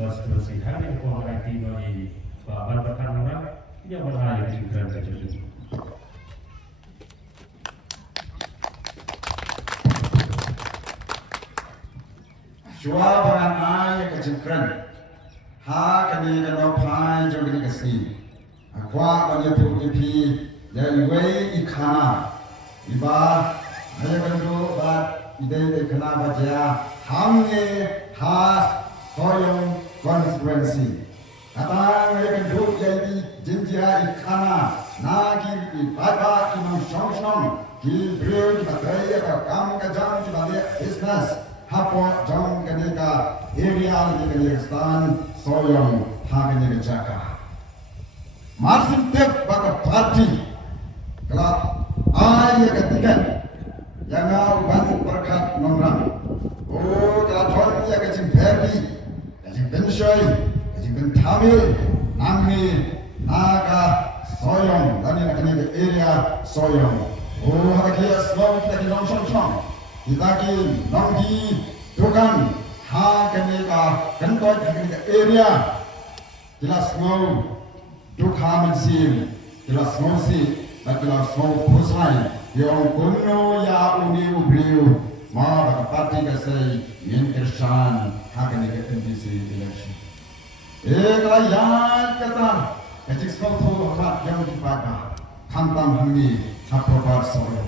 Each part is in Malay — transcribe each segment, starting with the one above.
konstitusi hari komuniti bagi bahan perkara yang berlayu di negara tersebut. Jua bahan ayah kejengkran, ha kini kena pai jom kini kasi. Aqua banyak tu ipi, ya iwe ikana, iba ayah bantu bat ide kena baca, hamne ha soyong konstituensi. Kata ayah bantu jadi jinjia ikana, nagi ibadah imam shong ki beliau ki bagai ka kam ka jam ki bagai business. Hapo jom ketika area di Kyrgyzstan soyong hagene kecaka. Marsin tep baka parti kelap ayah ketiga yang ban perkat nomrang. Oh kelap thon ya kecing berdi, kecing bensoy, kecing bentamil, nami naga soyong dan yang kene area soyong. Oh hagia slow kita di long. Ditagi nonggi tukang ha keneka kentoi keneka area jelas mau dukha mensim jelas mau si jelas mau pusai yang kuno ya uni ubriu ma parti kasai yen kersan ha keneka NDC election kelayan kata kecik semua hak yang dipakai khantam hami haprobar sore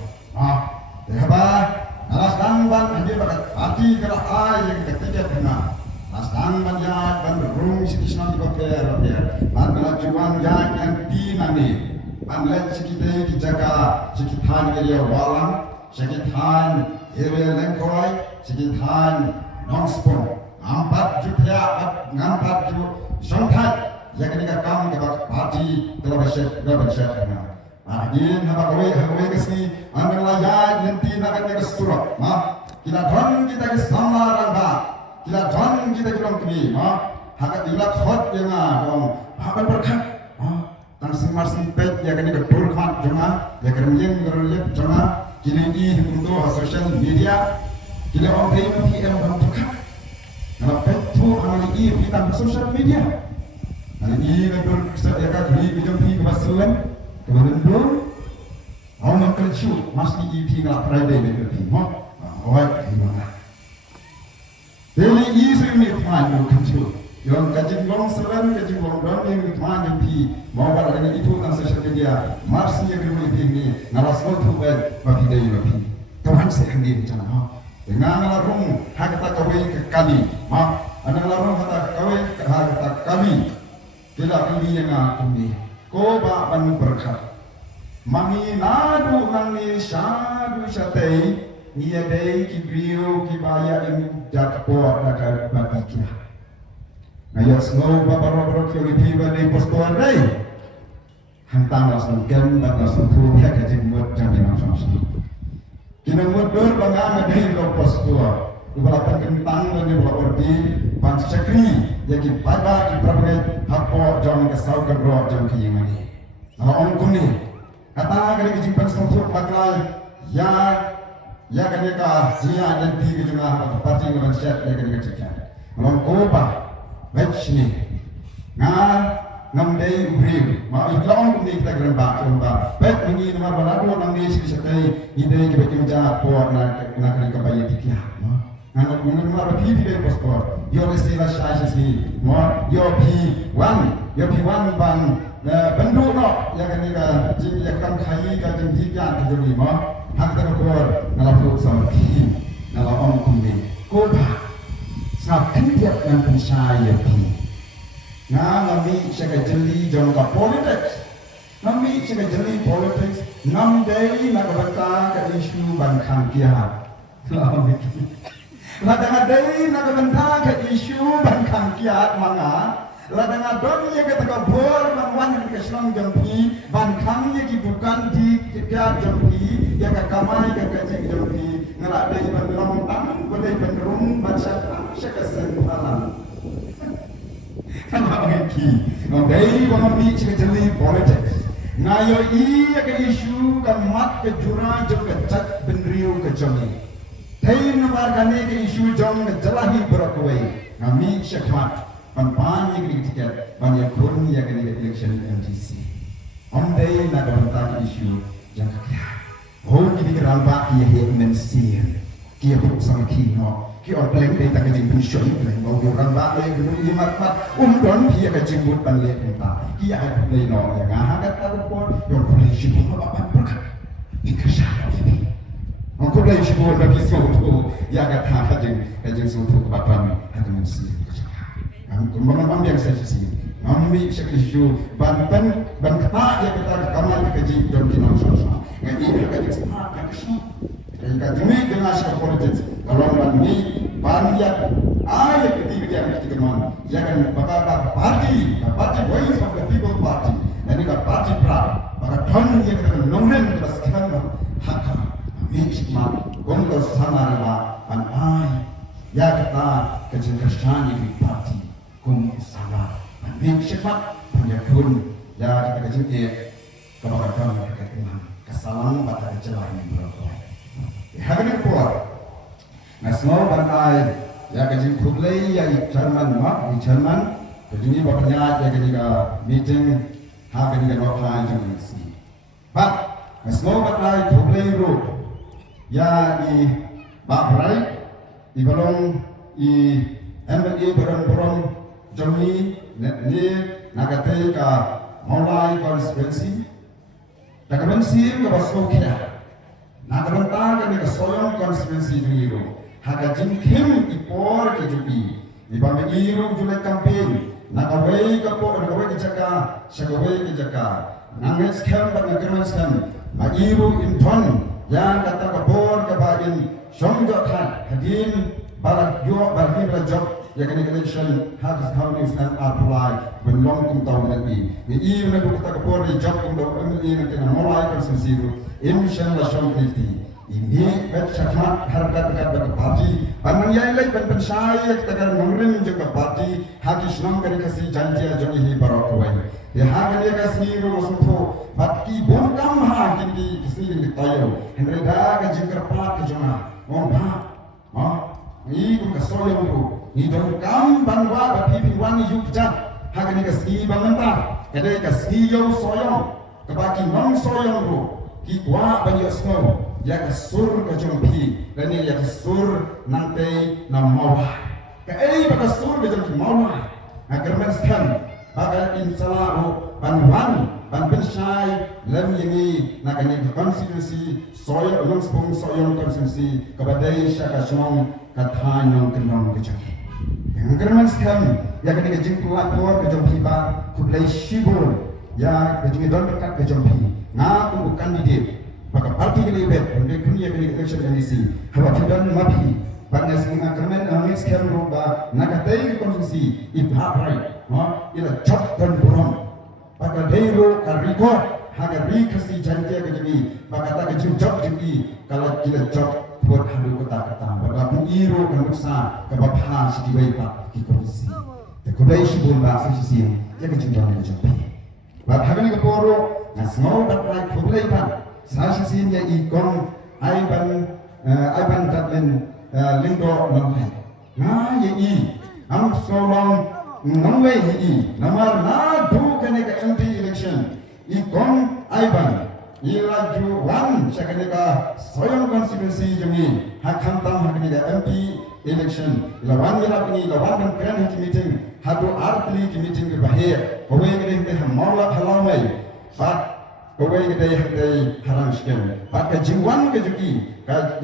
Alas dangban andi bakat parti kala yang ketiga kena. Alas dangban ya ban room sikisna di paper ban juang ya yang nani. Ban let sikite kijaga sikitan area walang, sikitan area lengkoi, sikitan nongspon. Ampat jutya ngampat ju songkat ya ketika kamu ke parti telah berset kena. Adin hawa kesini angkala ya nanti nak kita kesurat, kita don kita ke samaran kita don kita ke dalam kini, hakat ilat hot yang dong, hakat berkat, tang sing pet ya kan ke turkan jangan, ya kerjeng jangan, kini ini untuk social media, kini orang PM berkat, kalau pet tu hari ini kita social media, hari ini kita ya kan beli bijak pi kebasalan. Kemudian dulu, orang kerja masih EP nggak Friday begitu, awak gimana? Daily isu ini tuan yang kerja, yang kaji long seren, kaji long don yang tuan EP, mau pada dengan itu dan social media, masih yang kedua EP ini, ngaras mau tu bed, bagi dia EP, tuan sehari macam dengan larung hak kita kawin ke kami, ada larung hak kita kami, tidak kami yang kami. Ko ba ban berkat mami nadu nani shadu shatei niya dei ki brio ki baya im jakpo naka babikia ngayat snow ba baro ki tiba dei postoan dei hantang langsung gen ba langsung tu ya ka jimut jam langsung kina mudur bangama dei lo postoa ubalapan kentang dan ubalaporti pancakri yaki pada ki prabe hapo jam ke sau ke ro jam ki yimani kalau om kuni kata kali ki jimpan satu paklai ya kaneka jia dan ti ki juna parti ngan set ya kaneka cekia kalau ko ba bechni ngam dei ubri ma iklong kuni kita geran ba bet mengi nomor balado nang ni si sekai ide ki bekim ja po na kaneka bayi tikia nang nomor pipi be pospor yo restila shashisi mo yo P1 ban bendu no ya kaneka jing ya kan khai ka jing jian ti jori mo hak ta ko ngala fu sam pi ngala om kumni ko ba sa kendiat nang pensaya pi ngami sega jeli jong ka politics ngami sega jeli politics ngam dei na ka isu ban khang kia Ladang adai nak benda ke isu bangkang kiat manga. Ladang adon ye ke takabur manwan ke senang jampi bangkang ye ki bukan di kiat jampi ye ke kamai ke kecik jampi ngelak dai bandrong tang boleh bandrong baca tang sekesen malam. Kenapa ki? Ngai wangi cik jeli politics. Ngayo i ke isu kan mat ke jura jom ke cat benriu ke jami. Hei namargane ke isu jong jalahi berakwe ngami syakmat banyak tiket banyak kun yang kena election MTC. Ondai nak bantah isu yang kaya. Oh kita kerana baki yang mensir, kita berusaha kino, kita orang peleng tak kejeng pensiun peleng, mau orang baki yang lima mat, don dia kejeng buat panlek entah, kita ada peleng no yang agak tak berpor, yang peleng sibuk apa berkat, ikhlas ini. Orang peleng sibuk bagi sesuatu, yang agak kejeng sesuatu kebapan, ada mensir. Kembangan yang saya sisi, kami sekaligus ban kata yang kita kamar kaji dan kinau sama. Ngaji kaji semua kaji. Kaji dengan sikap politik. Kalau ban yang ayat ketiga mana? Jangan bakal parti Voice of the People Party. Dan ini parti pra. Maka tahun yang kita nongren kita sekarang hak mikmat gonggo sana riba ban ay. Ya kita kaji Kristani di parti. Kum sama, ambil cepat penyakun ya kita kejengke kebahagiaan kita Tuhan kesalahan pada kecelakaan yang berlaku. Hari ini kuat, nasional bantai ya kejeng kublai ya Jerman mak di Jerman kejengki bapaknya ya kejengka meeting hari ini offline jangan isi. But nasional bantai kublai road ya di Bahrai di balong di MLA berang Jami ni nagatai ka mulai konstituensi, konstituensi ka baso kira, nagaranta ka ni ka soyong konstituensi jiro, haka jingkim ipor ke jupi, ibang iro julai campaign, nagaway ka po, nagaway ka jaka, sagaway ka jaka, nangis kem bat nagaway kem, mairo inton, yang kata ka bor ka ba in songjokan, hadin barak yo barhi berajok. Ya kena election harus harus dan apply belum kum tahu nanti. Ni nak kita kapor di job kum tahu ini nak kena mulai konsensus itu. Insyaallah syamkriti. Ini bersyarat harga dekat parti. Aman yang lain pensai kita kan mengrin juga parti. Hakis nam kari kasih janji aja ini barakawai. Ya haknya kasih rumusku. Batki bukan hakin di kasih di tayo. Hendrada kajikar plat kejona. Oh ini kum kasoyam tu. Hidung kam banwa bapipi wani yukjat hagani kasih banganta kadai kasih yau soyong kebaki non soyong ru ki kwa banyak snow ya kasur kejumpi dan ya kasur nanti namawah kai bakasur kejumpi mawah agar menskan agar insalahu banwan ban pensai lem ini nakani konstitusi soyong non spong soyong konstitusi kabadai syakasong katanyong kenong kejumpi. Kerana sekarang, ya kena kejeng pelakor kejumpi ba, kublai shibur, ya kejeng don dekat kejumpi, ngaku kandidat, maka parti kelibet, untuk kini kena election NDC, hawa kedan mapi, pada singa kerana angin sekarang rubah, nakatai konstitusi, ibhaprai, ila job dan burung, pada dairo karikot, haga rikasi janji kejemi, maka tak kejeng job jadi, kalau kita job buat halu kata-kata, berlaku iro kan muksa kebabha sediwai pak kondisi. Tekudai sibun bahasa sisi, dia kejenjang kejumpi. Bahagian keporo, nasional batrai kudai pak, saya sisi dia ikon aiban tatlen lindo nongai. Nah ye am solong nongai ye namar na do kene ke MP election ikon aiban. Ilaju wan syakanika soyong konstitusi jumi hakam tam hakini MP election ilawan ilap ini ilawan dan keren meeting hadu artli meeting ke bahir kowe gede ke maula halamai pat kowe gede haram sken pat ke jiwan ke juki kata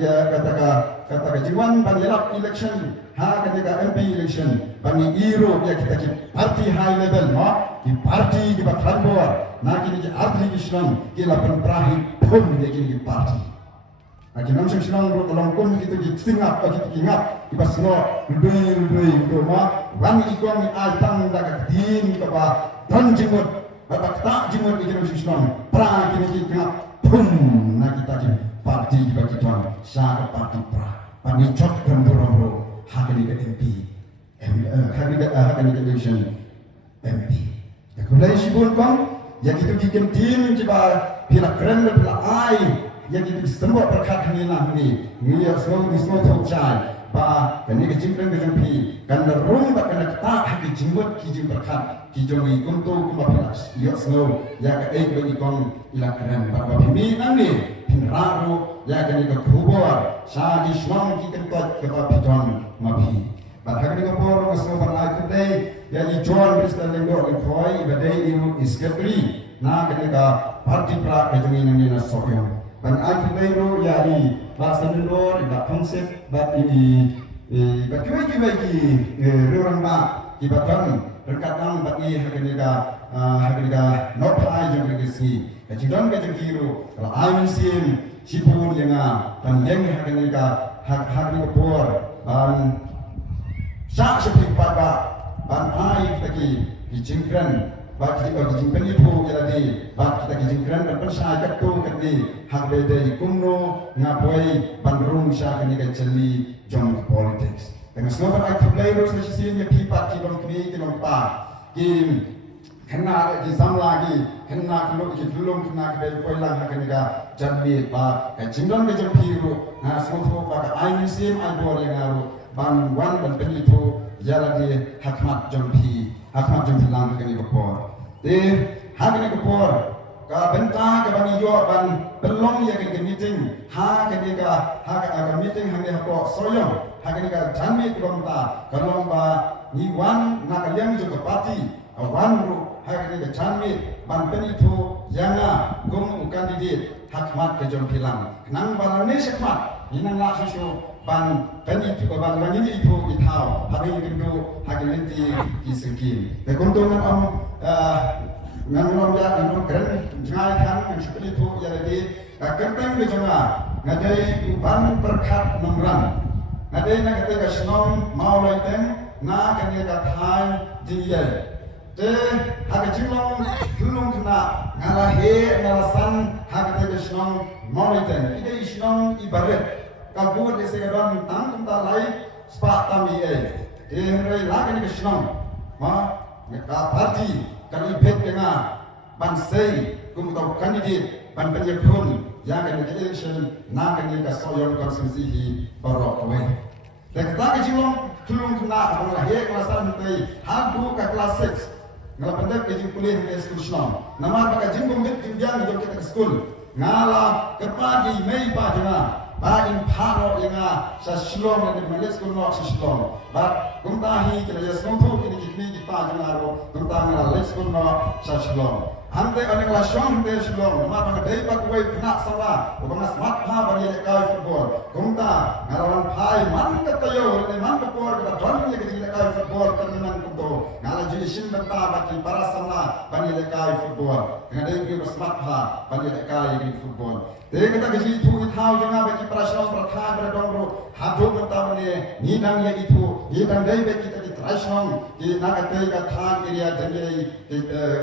ke jiwan ban ilap election ha ketika MP election bani iro ya kita ki parti high level di parti di bakal bawah nak ini arti Islam kita penperahi pun dia kini parti. Aja nampak Islam kalau pun kita singap kita ingat kita semua lebih rumah wani ikon altang dak din kapa dan jimut bapak tak jimut di Islam pra kini kita pun nak kita parti kita kita sah parti pra pani cok dan borong hakani ke MP hakani ke election MP. Kulai sibul kong yang itu bikin tim coba bila keren bila ai yang itu semua berkat kami lah ni ya semua tahu cai ba kani ke jingkren ke jengpi kan rum ba kana ta haki jingbut ki jing berkat ki jongi kuntu kuma pilas yo snow ya ka ek ba ikon ila keren ba mi nangni pinraru ya kani ke kubor sa di swam ki kentot ke ba pidon mapi ba haki ke por snow ba ai today ya i John Mr. Lendo ke khoi ba dei iu iskatri na kani ka parti pra ke jongi nani na sokyong ban ai today ro ya i ba sanulor ba konsep ba ini ba kibai ki orang ba ki batang berkatang bagi hakika not ai jeng regisi kajidon ke jengkiru kalau ai musim sipun yang dan yang hakika por ban sak sepi pada ban ai taki dijengkran ba kita dijengkran itu jadi ba kita dijengkran dan pensai jatuh kini hak beda kumno ngapoi ban rum syak ni jeli jong politics dengan semua ai play terus di sini pipat ki dong kini ki dong pa ki kena ki samla ki kena kilo ki belum kena ke poilang hakika jadi ba ka jindon ke jempiru na semua pa ai musim ai bor yang ngaru ban wan ban penito jadi hakmat jempi lang kini kepor hakini kepor ka benta ka bani yo ban belong ya ke meeting kini ka meeting hang ni ko soyong hakini ka janmi kulomta kalomba ni wan na kaliang jo ka party wan ru hakini ka janmi ban penito yanga gum candidate hakmat ke jom pilang nang balane sekmat inang la susu ban penito ban langini itu itau hakini kendo hakini ki sengkin te kuntungan nganom ya nganom keren jangai kan yang seperti itu ya jadi kerteng di sana ngadai ban berkat nomran ngadai nak kata kesenong mau laiteng na kene kathai dingyai te hak jinglong tulung kena ngalahe ngalasan hak kata kesenong mau laiteng ide isenong ibarat kabur dese gadon tang kunta lai spa tami te hre la kene kesenong ma ka parti kali bet dengan bansai kumutau kandidat ban penyekun yang akan di election na akan di kasoyong konsumsi hi barok we dan kita kejilong tulung kena abang lahir kelasan mentai hadu ke kelas 6 ngala pendek kejing kuliah ke sekolah nama baka jimbong bet kimbiang di kita ke sekolah ngala kepagi mei pajana bagin pano yang sa silong na malis ko no sa silong bat kumtahi kina ya sonto kini kini pa jangaro kumtahi na les ko no sa silong ante aning la shong de silong ma bang dei pa kuai kena sama bang smart pa bani le kai football kumta ngalawan pai man ka tayo ne man ka por ka don ye kini le kai football terminan kumto ngala jili shin benta baki para sama bani le kai football ngadai ki smart pa bani le kai football te kata gaji itu ithau jangan bagi prasyon perthan berdongro hadu mentawne ni nang ye itu ni nang dai bagi kita di prasyon di nakate ka than area dengai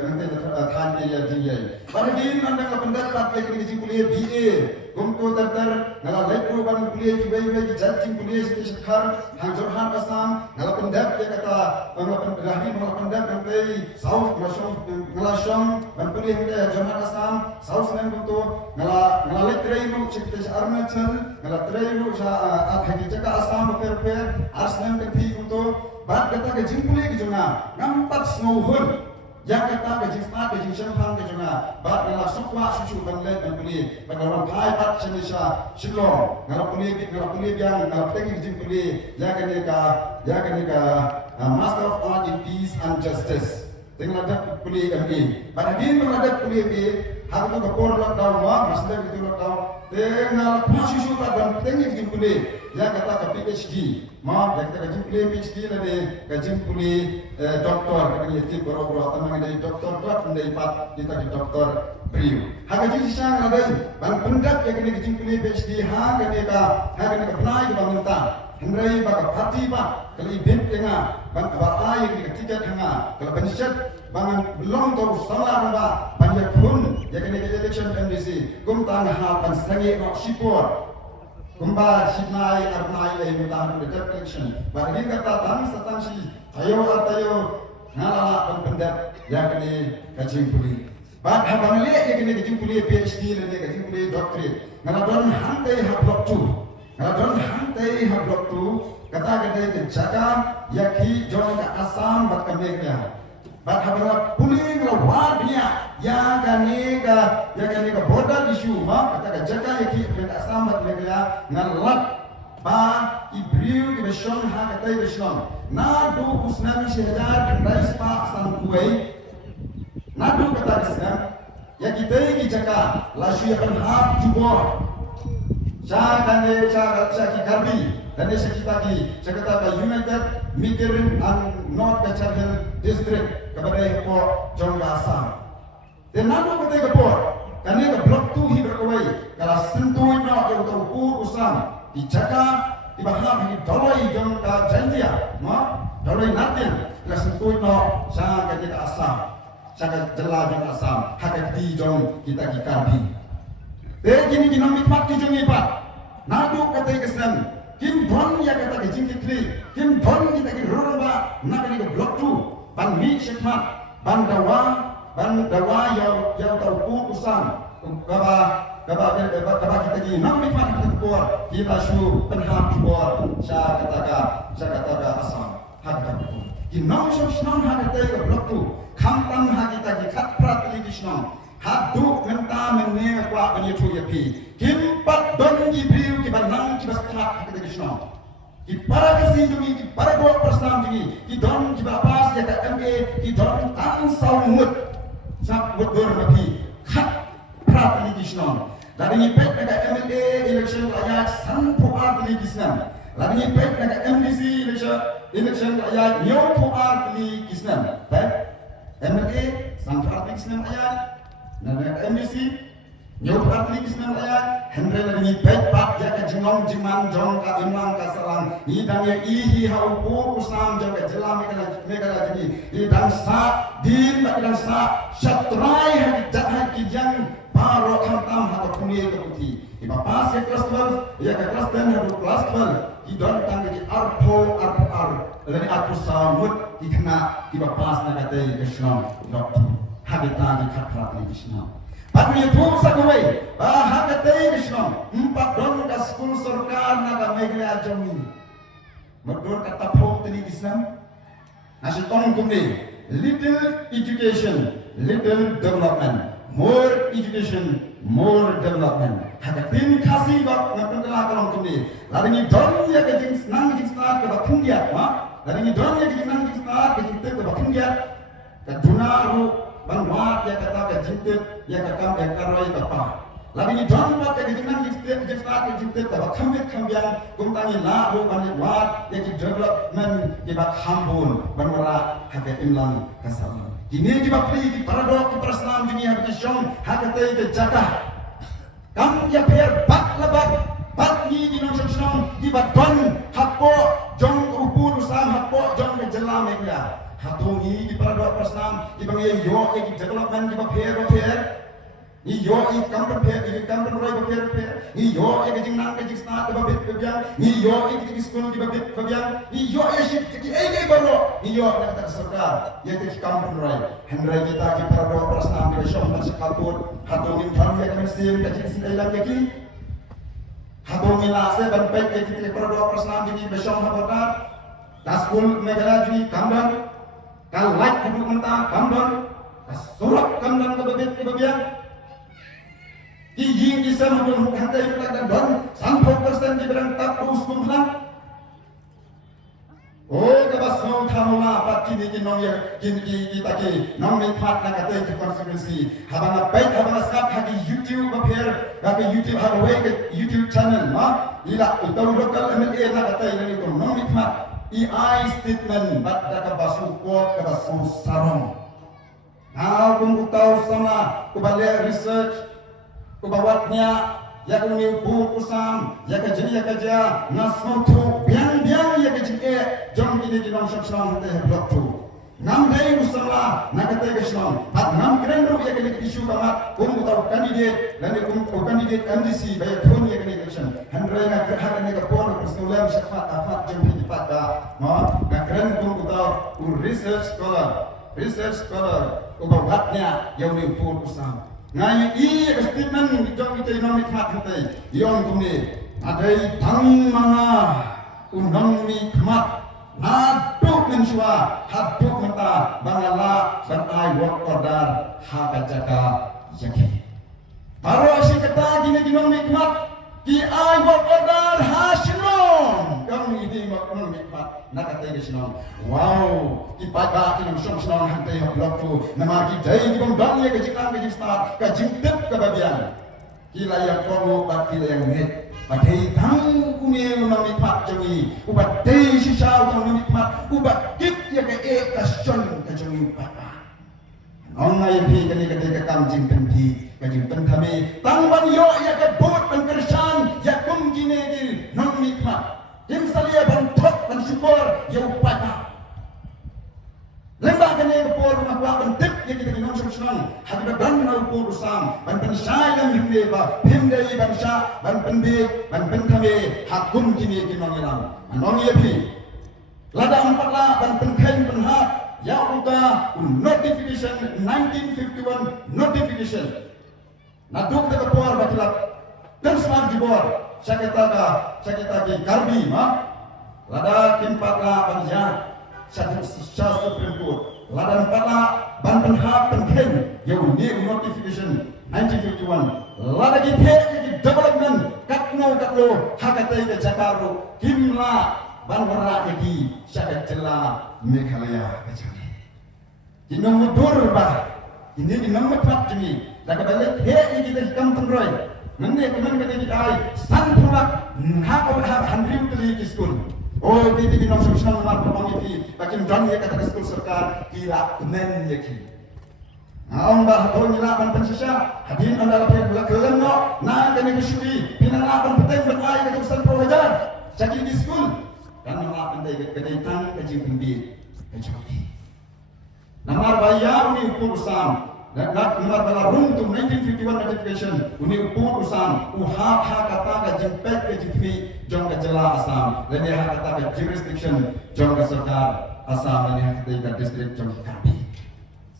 nanti than area dengai pada din nang pendapat lagi gaji kuliah BA kumko terter ngala lekru ban kuliah ki bai bai jajing kuliah di sekhar hanjurhan asam ngala pendapat ye kata ngala pendapat nanti south masuk ngelasong ban kuliah ke jorhan asam south nang kumto ngala trainu cipta Arunachal ngala trainu sa athagi jaka asam per aslam ke thi kunto bat kata ke jingpule ke jona ngampat snowhun yang kata ke jingpa ke jingshampang ke jona bat ngala sokwa susu banlet dan puli bagawan pai bat senisa silong ngala puli biang ngala tengi jingpule ya kene ka Master of Art in Peace and Justice dengan ada puli MA pada din mengadat puli MA hak tu kapor lockdown wa masdem itu lockdown dengan posisi dan tengi jimpule yang kata ke PhD ma yang kata jimpule PhD lade ke jimpule doktor kami yeti boro-boro tamang dari doktor kuat dari pat kita ke doktor beliau hak ji sang ada ban pendak yang kene jimpule PhD ha kene ka apply ke pemerintah Hendrai baka parti pak kalau event dengan ban abai yang ketiga dengan kalau pensiat bangan belum tahu sama apa banyak pun ya kena ke election MDC kumtang ha pan sangi no sipor kumba sipnai arnai ai mutang de election bagi kata tang satansi tayo ngala pan pendat ya kena kajing puli ban habang le ya kena kajing puli PhD le kajing puli doctorate ngala don hantai ha block 2 Ngadon hantai hablok tu kata ke jaga yaki jong ke Asam bat kameknya. Bat habara puling la wadnya ya kanega border issue ma kata ke jaga yaki ke Asam bat kameknya ngalat ba ibriu ke beson ha kata beson nadu usnami sehajar kendai spa san kuai nadu kata kesem yaki tei jaga la shuya kan hak jubor Syakane syaki karbi dan syakita ka United Mikirin and North Kacharhil District kepada Port Jongga Assam. Dan nado ketika Port kane ka blok tu hi berkawai kala sentuh no yang tahu usam dijaga di bahar di dolai Jongga Jantia ma dolai natin kala sentuh no syakane ka Assam syaka jela Jongga Assam hak di jong kita ki karbi. Kini mikmat ki jong ipat. Nadu kata kesan. Kim don ya kata ke jingki kli. Kim don kita ki rorba nak ni ke blok tu. Ban mi shikmat. Ban dawa ya tau ku usam. Kaba kita ki nak mikmat kita kuat. Kita syu penham kuat. Sya kata asam. Hak kata ku. Ki nam sham hak kata ke blok tu. Kamtam hak kita ki kat prat li kisnam. Hadu menta menne kwa penyetu yapi kimpat don gibriu ki banang ki bastat kita kisno ki para kasi jungi ki para dua persam jungi ki don ki bapas ya ka MA ki don tang saumut sak mudur nabi khat prat ni kisno dari ni pek ka MLA election ayat sanpu art ni kisno dari ni pek ka MDC election ayat nyopu art ni kisno baik MLA sanpu art ni kisno ayat Nana MDC nyok atli kisna ayat hendra lagi pet pat ya ka jingong jiman jong ka imlang ka salang idang ya ihi hau pu usam jong ka jelam mega jadi idang sa din ba idang sa syatrai ha jahat ki jang paro khantam ha ka punie ka puti iba pas ya kelas 12 ya ka kelas 10 ha kelas 12 idon tang di arpo lani arpo samut ikna iba pas na ka tei kesna doktor habita di kaprat ni Krishna. Tapi itu sakawai, hagatei Krishna. Empat don ka school sarkar na ka megla jami. Magdon ka tapong tini Krishna. Nasi tong kumni, little education, little development. More education, more development. Hagatin kasi ba ngapun kala kalong kumni. Lari ni don ya ka jing nang jing start ka bakungya, ma. Lari ni don ya jing nang jing start ka jing te ka bakungya. Ka dunaru Bangwat ya kata ke jintit ya kakam ya karoi kapa. Lagi ni don wat ke jinang jintit ke bakamit kambiang kumtangi lahu banit wat ya ki development ki bak hambun banwara hake imlang kasalam. Kini ki bakri ki paradok ki praslam jini habis syong hake ke jaka. Kam ya per bat labat bat ni di nong syong ki bat don hapo jong upur usam hapo jong ke jelam ya. Hatungi di para dua persam di bangai yo di development di baper ni yo di kampung roy baper ni yo di jingnang di start di babit babian ni yo di school di babit babian ni yo ship di baro ni yo nak tak serkar ya di kampung roy hendrai kita di para dua persam di syom masih kapur hatungi tham ya kami sim di sin ilang yaki hatungi lase ban pek di para dua persam di syom habotat daskul negara di kambang kalak hidup mentah kambang surat kambang ke babian ijing kisah maupun hantai kita dan don 100% diberang tak terus kumpulan oh kabas mau thamula pat kini nong ya kini kita ki nong mikmat na kate ki konsekuensi habana baik habana skap hagi YouTube baper hagi YouTube hawe ke YouTube channel ma ila utau lokal MLA na kate ini ko nong mikmat EI statement bat daka basu kuat ke basu sarong. Nah, kung utaw sama kubale research kubawatnya ya kuni bu kusam ya kaji nasmotu biang ya kaji jom ini di dalam syam hati blok tu. Ngam dai musala nakate keslam at ngam krenro ya kali isu kamat kung utaw candidate dan kung candidate MDC bayar pun ya kali election handrai na kerha ne ka pon personal syafat afat jom di pada ma na kren kung utaw research scholar ubawatnya yang ni pun usam ngai i statement jom kita economic mat hantai yon kumni adai tang manga unang nikmat naduk mensua haduk mata bangala berai work order hakajaka yaki taro asyik kata gini ginong nikmat ki ai work order hasilon yang ini maknun nikmat nakatay gisinong wow ki pada kinong song sinong hantay blok tu nama ki dai ki bang dangye ka jikang ka jistart ka jingtep ka babian kila yang kono bat kila yang net badai tang kuni unang nikmat jangi ubat dai sisau unang nikmat ubat kip ya ka kasyon ka jangi papa onna ya pi kani ka ka kam jing penti ka jing pentami tang ban yo ya ka bot ban kersan ya kum gine gi nang nikmat Kim salia bentuk dan syukur ya upaya. Lembah kene kepor rumah kuat bentuk ya kita minum senang. Hati badan nak upur usam. Ban pensai yang himbe ba himdei bangsa ban penbe ban pentame hakum kini kinong ilang. Anong yepi. Lada empat lah ban penken penhat ya uta notification 1951 notification. Naduk te kepor bakilat dan smart dibor. Sakita ki karbi ma lada kimpatla banja satu Supreme Court lada empatla ban penhap penken yang new notification 1951 lada ki development katno hakatai ke Jakarta kimla ban wara ki sakatela Meghalaya kecani kinong mudur ba ini kinong matpat jemi laga balik he kita hikam tenroy Mende kemen kene di ai san pulak ha handriu teli school oh titi kinong sosna mar pamang iki bakin dan ye kata school serkar kila kemen ye ki aong ba to nyila ban pensisa hadin andala pe bula keleno na kene kesuri pinala ban peteng ban ai ke san prohajar saki di school kan nama pandai ke kedaitan ke jingbi ke joki namar bayar ni urusan Nak bala room tu 1951 notification uni upur usam uha kata ka jimpet ke jikmi jong ka jela asam lene kata ka jurisdiction jong ka serkar asam lene kata ka district jong ka kapi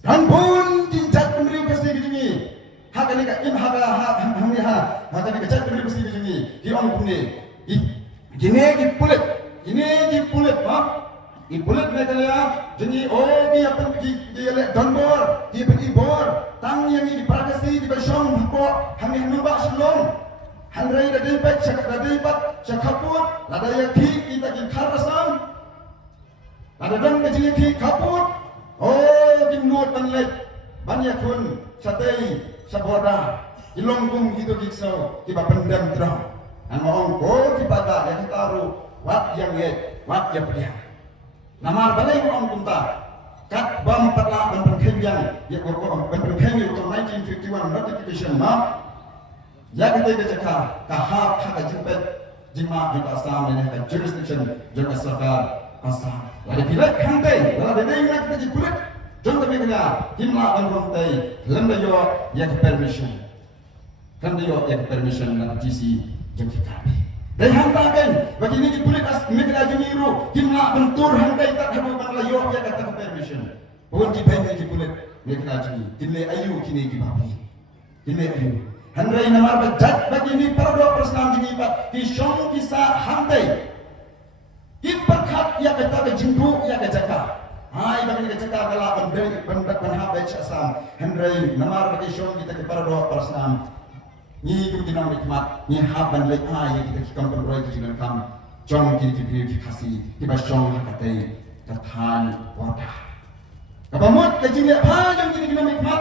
dan pun jinjat pendiri pasti gini hak ni ka im hak hamni ha hak ni ka jat pendiri pasti gini ki on pune gini ki pulit ma ibulit Meghalaya jadi oh dia le donbor dia ibor tang yang di prakasi di basong ko kami nombak selong handrai da debat cakaput lada ya kita ki karasam lada dan ke ki kaput oh dimnut banlet banyak pun satai saboda ilonggung gitu kiksau tiba pendam terang angong ko tiba yang taruh wat yang pedia Namar balai orang punta kat bam patla ban penkhemian ya ko ban penkhemi to 1951 notification ma ya kita baca ka ha jimpet jima di asam ini ka jurisdiction jong serkar asam lari pilek hantai lari dei nak kita jipulet jong kami kena jimla ban kontai lemba yo ya permission kan yo ya permission nak GC jong kami dan hantakan begini di kulit Meghalaya Jumiru kimla bentur hantai tak habu banglayo ya kata permission pun di benda di kulit Meghalaya Jumi dinle ayu kini di babi dinle ayu handai namar bajat begini para dua perslam di pat kisong kisah hantai kim berkat ya kata ke jimbu ya ke jaka hai begini ke jaka kala bendak benhab asam handai namar bagi kisong kita ke para dua perslam ni tu kita nak nikmat ni haban lek ai kita kikam berroy ke jinan kam jong kini kasih tiba jong katai katan wadah kapamut ke jinan ha jong kini nikmat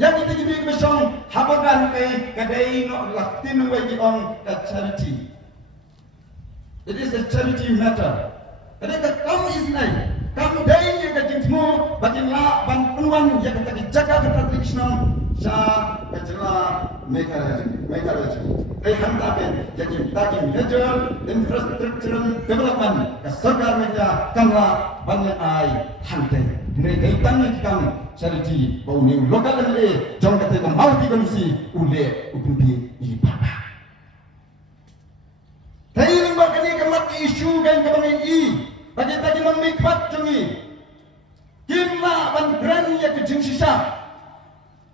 yang kita jadi ke jong haban ke kadai no laktin we di on charity it is a charity matter jadi ke kamu isnai kamu dai ke jingmu batin la ban penuan ya kita dijaga ke tradisional sa kecela Meghalaya eh hantaken jadi takin major infrastructural development ke serkar Meghalaya kamla banyak ai hantai ini kaitan kam charity bau ni lokal le jong kata mau ti komisi ule upimpi i papa tayi limba kani kamat isu kan kabangi i bagi tadi memikmat jongi kimla ban gran ya ke jing sisa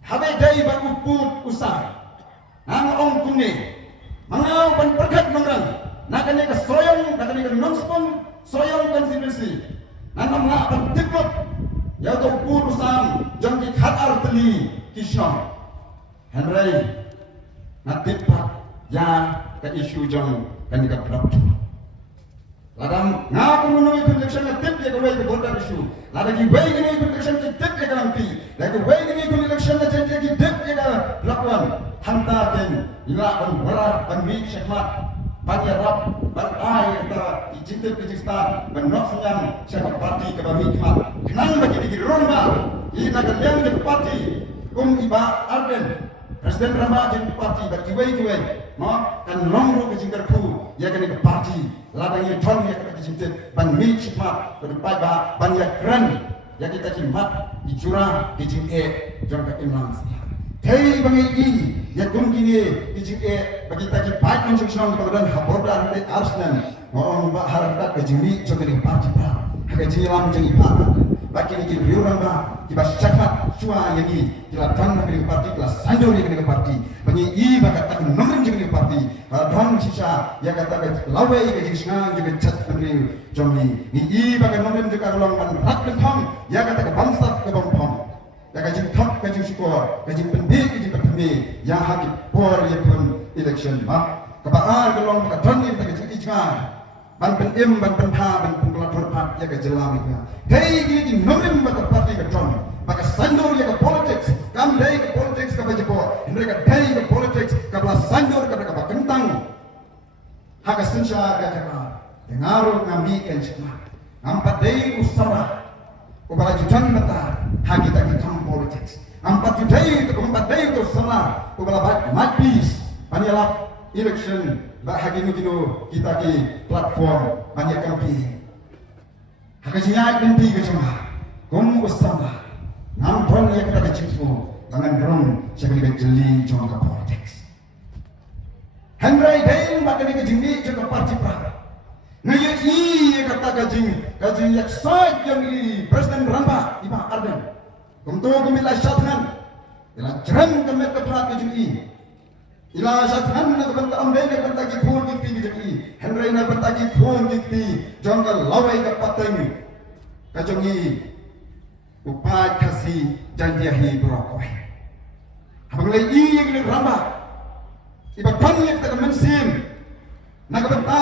habe dai ban uput usah ang ong kune Mangau ban perkat nongrang. Nakani ke soyong, nakani ke nonspon soyong konstitusi. Nanam nak ban tiklop. Ya to putusan jang ki khatar teli kisam. Henry natipat ya ke isu jang kan ka praptu. Ladang ngaku menunggu election natip ya kawai ke border isu. Ladang ki wai ni election ki tip ya kalampi. Ladang wai ni election na jadi ki tip ya ka lakuan. Hanta ken ila ban warar ban mi syekmat. Ban ya rap ban ai ta ijintip Kyrgyzstan ban nok senyang syekh parti ke bami kmat. Kenang bagi di romba. Ina ke yang ke parti iba arden. Presiden Rama jadi parti bagi wai ma kan longro ke jingkarku ya kan ke parti ladang ye thon ya ke jingtip ban mi syekmat ban pai ba ban ya kran ya kita cimat di curah di jing jong ke imam. Hei bangi i ya kum kini ijing bagi taki baik konstitusional kemudian habordan de arsnan ngomong ba harakat ke jimi jong parti ba ke jilam jeng ipa bagi ni riuran ba tiba syakmat sua yani kila tan ke parti kila sanjor ke parti bangi i ba kata nomor jeng parti don sisa ya kata ke lawe ke jing snang ke chat beri jong ni i ba ke nomor jeng kalong man rat thong ya kata ke bangsa ke bangpon ya kajing thok kajing skor kajing pendik kajing petemi yang hakik por ya pun election ma kebaan gelong ka don ni kajing ijma ban penim ban pentha ban pengkelator pat ya ka jelam itu hei gini di nomim ba parti ka don maka sandur ya ka politics kam dai ka politics ka bajepo mereka dai ka politics ka bla sandur ka ka kentang haka sinsha ka ka dengaru ngami kan sikma nampak dai usara ubala jutan mata hagi tak hitam politics. Empat day itu salah. Ubala mat peace. Banyak election. Bah hagi nu kita ki platform banyak campaign. Hagi sinyai nanti ke cuma. Kum usama. Nampon ya kita kecipu. Tangan drum sebeli jeli cuma ke politics. Henry day makan ke jeli juga parti pra. Ngaya i kata kajing yak side yang i Presiden Ramba iba arden. Untuk kemilah syathan ila jran kemet keprat kajing i. Ila syathan na kebenta amdai na kebenta ki khun ki kajing i. Henry na kebenta ki khun ki jongka lawai ke pateng kajing i. Upai kasih janji hi brokoi. Abang lai i yang Ramba iba banyak tak mensim. Na kebenta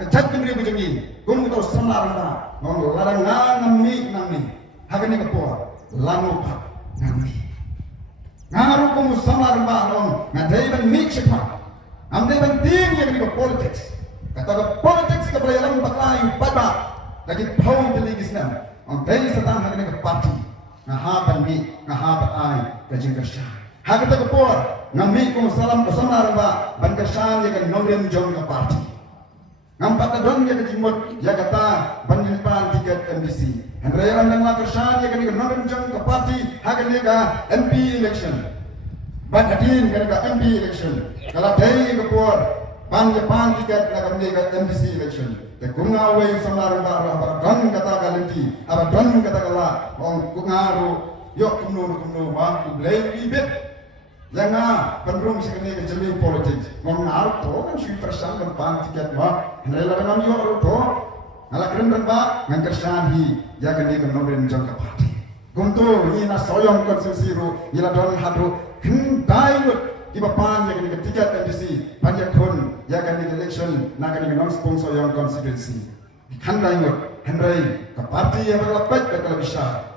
kejat kembali begini, kum tahu senar anda, ngomong larang nami, hagani kepo, lalu pak nami, ngaruh kum senar anda, ngomong ngadai ban mik cekma, amdai ban ting yang di politics, kata politics kepelayaran baklayu pada, lagi pound di gisnam, amdai sedang hagani ke parti, ngahaban mik, ngahaban ai, kajing kerja, hagata kepo, nami kum salam ke senar anda, ban kerja yang nomor jom ke parti. Nampak don ya kejimut ya kata banjirpan tiket MDC. Henry Randang Lakersan ya kan non jang ke parti hakan ke MP election. Ban hadin kan ke MP election. Kalau dai ke por pan tiket nak ke MDC election. Te kungawe samar ba don kata kalinti aba don kata kala ong kungaru yok kumno ma blame ibet. Jangan penrung sekali keceli politik. Mengaruh tu kan sui persan berpan tiket mah. Hendak dengan yo tu, ngalah keren berapa ngangkersan hi. Jangan dia kenorin jangka parti. Guntur ni na soyong konsensi ru. Ila don hadu kendai lut. Kiba pan jangan dia tiket MDC. Banyak kun jangan dia election. Nak dia non sponsor yang konstitusi. Kendai lut. Henry ke parti yang berlepat berkala besar.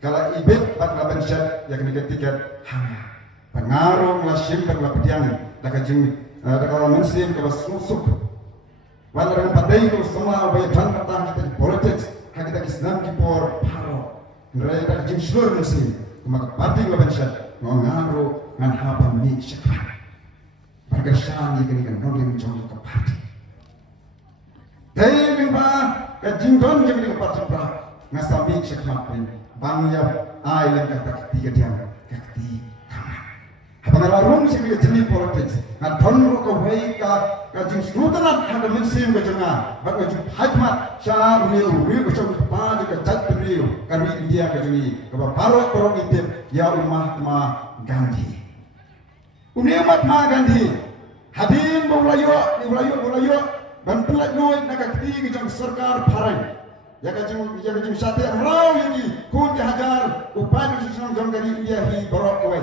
Kalau ibit bakal bensyat jangan dia tiket hanya. Pengaruh melasim berlapdiang dakajing dakala mensim ke susuk wala dengan padai itu semua ubaya dan kata kita di politics kita Islam di por paro mereka dakajing seluruh mensim maka parti labansyat mengaruh ngan haba mi syakran berkesan yang nolin jong ke parti dai bimba kajing don yang ke parti pra ngasami syakran bangya ai yang kata tiga diam kati Pengalarung sih kita jenis politik. Nah, donro kawai kajing sultanat ada mensim kejengah. Bak kajing hikmat syar uniu kajing kepada kejat beriu kami India kajing kaba parok intip ya Mahatma Gandhi. Mahatma Gandhi Hadin mulayo ban pelat noi nak keti jang sarkar pharai ya kajing sate amrau yaki kun hajar upaya kisang jang dari India hi barok kawai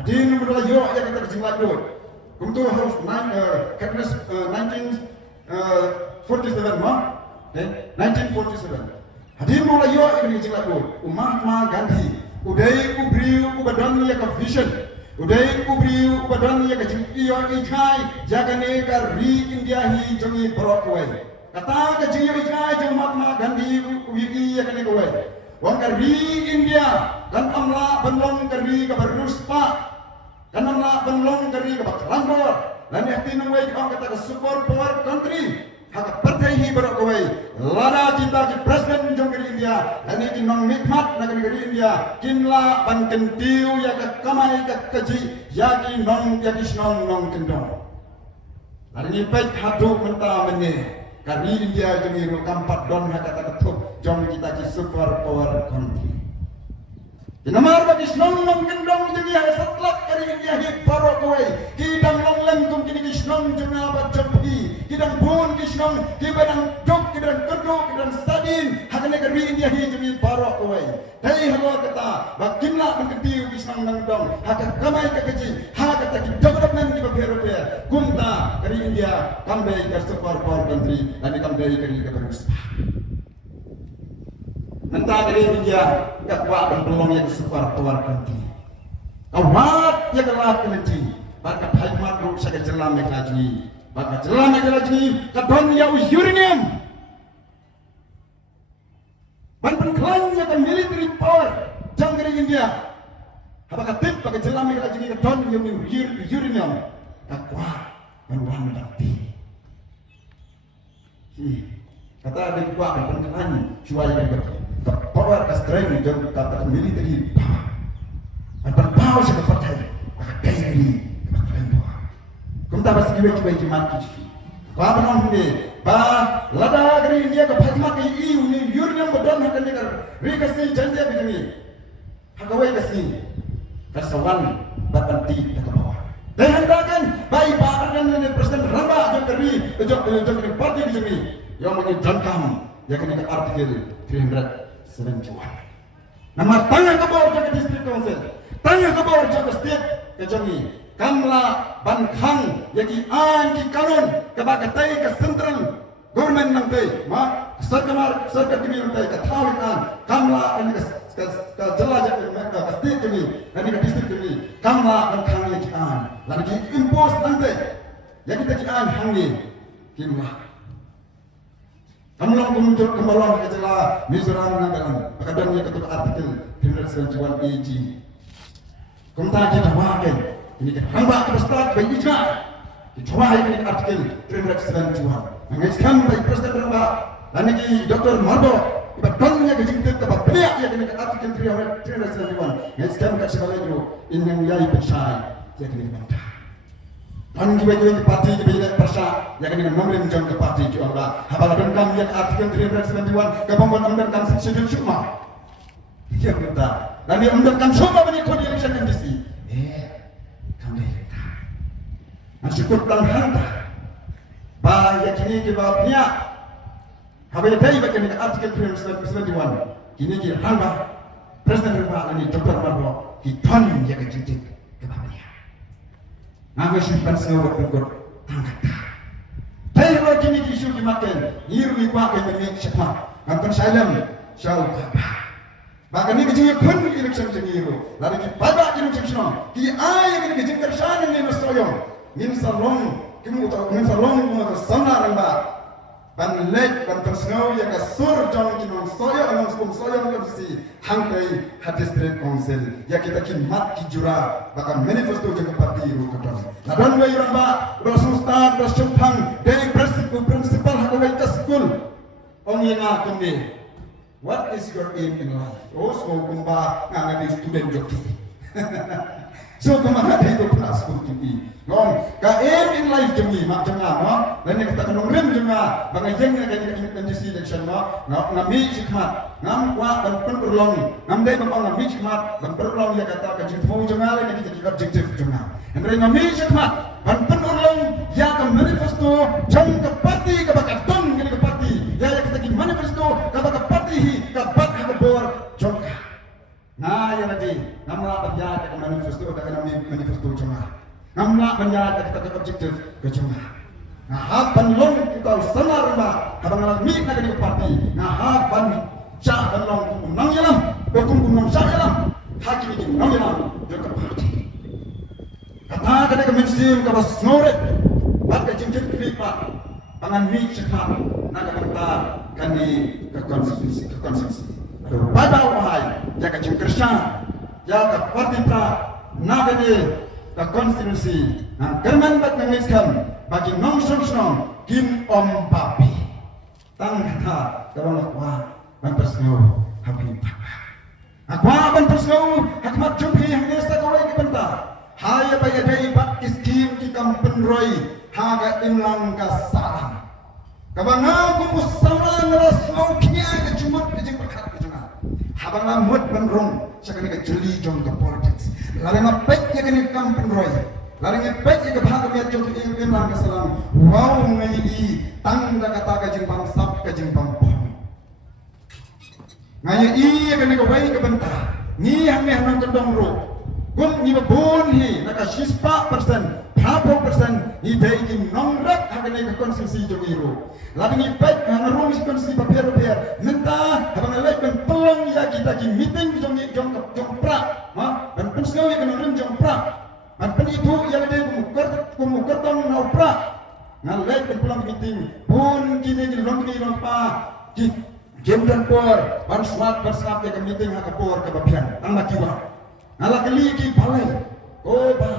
hadin mulayo ya kata kajing lat noi kumtu house 1947 ma 1947 hadin mulayo ya kajing lat noi Mahatma Gandhi udai kubriu kubadan ya ka vision udai kubriu kubadan ya kajing iyo ikai jagane ka ri India hi jangi barok kawai kata kajing iyo ikai jang Mahatma Gandhi wiki ya kane kawai wang ka ri India kan amla banlong ka ri ka baruspa kan amla banlong ka ri ka baklangor lan yakti nungwai jang kata ka super power country hak partai hi barok kawai lada kita ki presiden jong kari India ani ki nong mikmat na kari India kinla ban kentiu ya ka kamai ka kaji ya ki nong nong kendong lari ni pek hadu menta mene kari India jong iro kampat don hak kata ketuk jong kita ki super power country Inamar bagi nong kendong jadi ya setlak kari India hi barok kawai kidang long lem kum kini ki nong jong apa jampi kidang bun kisnong kibadang dok kidang kedok kidang sadin hakane kari India hi jemi barok kawai dai halwa kata bakimla mengketiu kisnong nang dong hak kamai ka keji hak kata ki development di Eropa kumta kari India kambe ka super power country dan kambe kari ka terus mentah kari India ka kuat belum ya super power country awat ya kelat kelenti baka hikmat ru sa jelam mekaji maka jelas lagi kadon ya uranium ban pengklaim ya kan military power jang dari India apakah tip pakai jelas lagi kadon ya uranium takwa ban mati kata ada kuat ban pengklaim cuai ke power ke strength jang kata military power ban power sa partai maka dari kumta bas gibe kibai mati ba banon hunde ba lada gari India ka phajma ke iu ni uranium bodon hakane kar rikasi janje bijmi hakawai kasi kasawan batanti tak bawah dan hendakan bai ba dan presiden ramba jong kari parti bijmi yang menjadi dankam ya kini ke artikel 371 nama tanya ke bawah ke district council tanya ke bawah ke state ke jangi kamla ban khang yaki an ki kanun ka ba ka tai ka central government nang tai ma sarkar kimi nang tai ka thawit an kamla an ka jala ja ka state kimi ani ka district kimi kamla ban khang yaki an lan ki impose nang tai yaki ta ki an hangi kimla kamlong muncul kembalong ka jala Mizoram nang dalam pakadang ya ketuk artikel 371 AG kumta kita waken ini kan hamba kebesaran bagi ijma dicoba ini artikel 371 mengeskan bagi presiden hamba dan ini Dr. Marbo ibadahnya kejingkit ke bapia ya ini artikel 371 mengeskan kat sebalaju ini yang yai persai ya ini bantah dan juga parti kebijakan persa ya ini nomor jam ke parti juga habala dan yang artikel 371 ke pembuatan dan seksyen syukma ya kita dan dia undangkan semua banyak kode election industri syukur dan hanta bah yakini ke bapnya habai dai bakan ke artikel 371 kini ke hamba presiden Republik ini Dr. Marbo ki ton ya ke cincin ke bapnya ngawe simpan semua berikut tangkata dai lo kini isu ki makan yiru kwa ke meni syakma anton salam syau kaba bahkan ini kejengnya kun election jengiru lalu ki babak election ki ay ke kejeng kersan ni nosoyong min salong kimu ko samna ramba ban lek ban tersngau ya ka sur jong kinong soyo anong skum soyo ka si hangkai hadis district council ya kita ki mat ki jura baka manifesto jeng parti ru kadang na don we ramba rasul stad rasyuphang dei principal hakai ka school ong yenga kumbe what is your aim in life so kumba nganga di student joki so kumba itu kelas kunci non ka aim in life jemi mak jenga no dan yang kita kanong rem jenga bangajeng na kanya industry election no ngami hikmat ngam wa dan perlong ngam dai bang ngami hikmat dan perlong ya kata ka jitmo jenga le kita objektif jenga andre ngami hikmat ban penulung ya ke manifesto jang ke parti ke bakat ton ke parti ya kita ki manifesto ke bakat parti ke bak ke bor jongka nah ya lagi namla banyak ke manifesto ke manifesto jongka namla banyak kita ke objektif ke jongka nah haban long kita sanar ba habang mi na ke parti nah haban cha ban long nang yalam kunong sa yalam hakim itu nang yalam ke parti kata kada ke mainstream ka bas snoret bat ka jingkit klipa pangan mi cekap naga benta kani ke konstitusi aduh pada wahai ya ka jingkrisya ya ka parti pra naga ni ke konstitusi nah kerman bat nangiskan bagi nong song kim om papi tang kata kawan wah bantasno happy papa akwa bantasno hakmat jumpi hangesa kawai ke benta haya pa yadai bat iskim ki kampen roy haga imlang ka salam kabanga kumus salam ras mau kia ke cumut ke jeng berkat ke jengah habang lamut benrong sakani ke jeli jong ke politics lare ma pek ya kini kampen roy lare nge pek ya ke bhaga miat jong ke imlang ka salam wow ngai i tang da kata ke jeng bang sap ke jeng bang ngai i kini ke wai ke benta ni hang nang kendong ro gun ni babun hi naka 6% 50% ni dai ki nongrat hagane ke konstitusi jogiro labi ni pek ngarung si konstitusi papier nenta habang lek ben pelong ya kita ki meeting jong pra ha ben pensau ya kan jong pra man pen itu ya dai kumukar tong na pra ngalek ben pelong meeting pun kini ki long pa ki game dan por ban smart ya ke meeting ha ke por ke bapian tang makiwa nala kali ki balai ba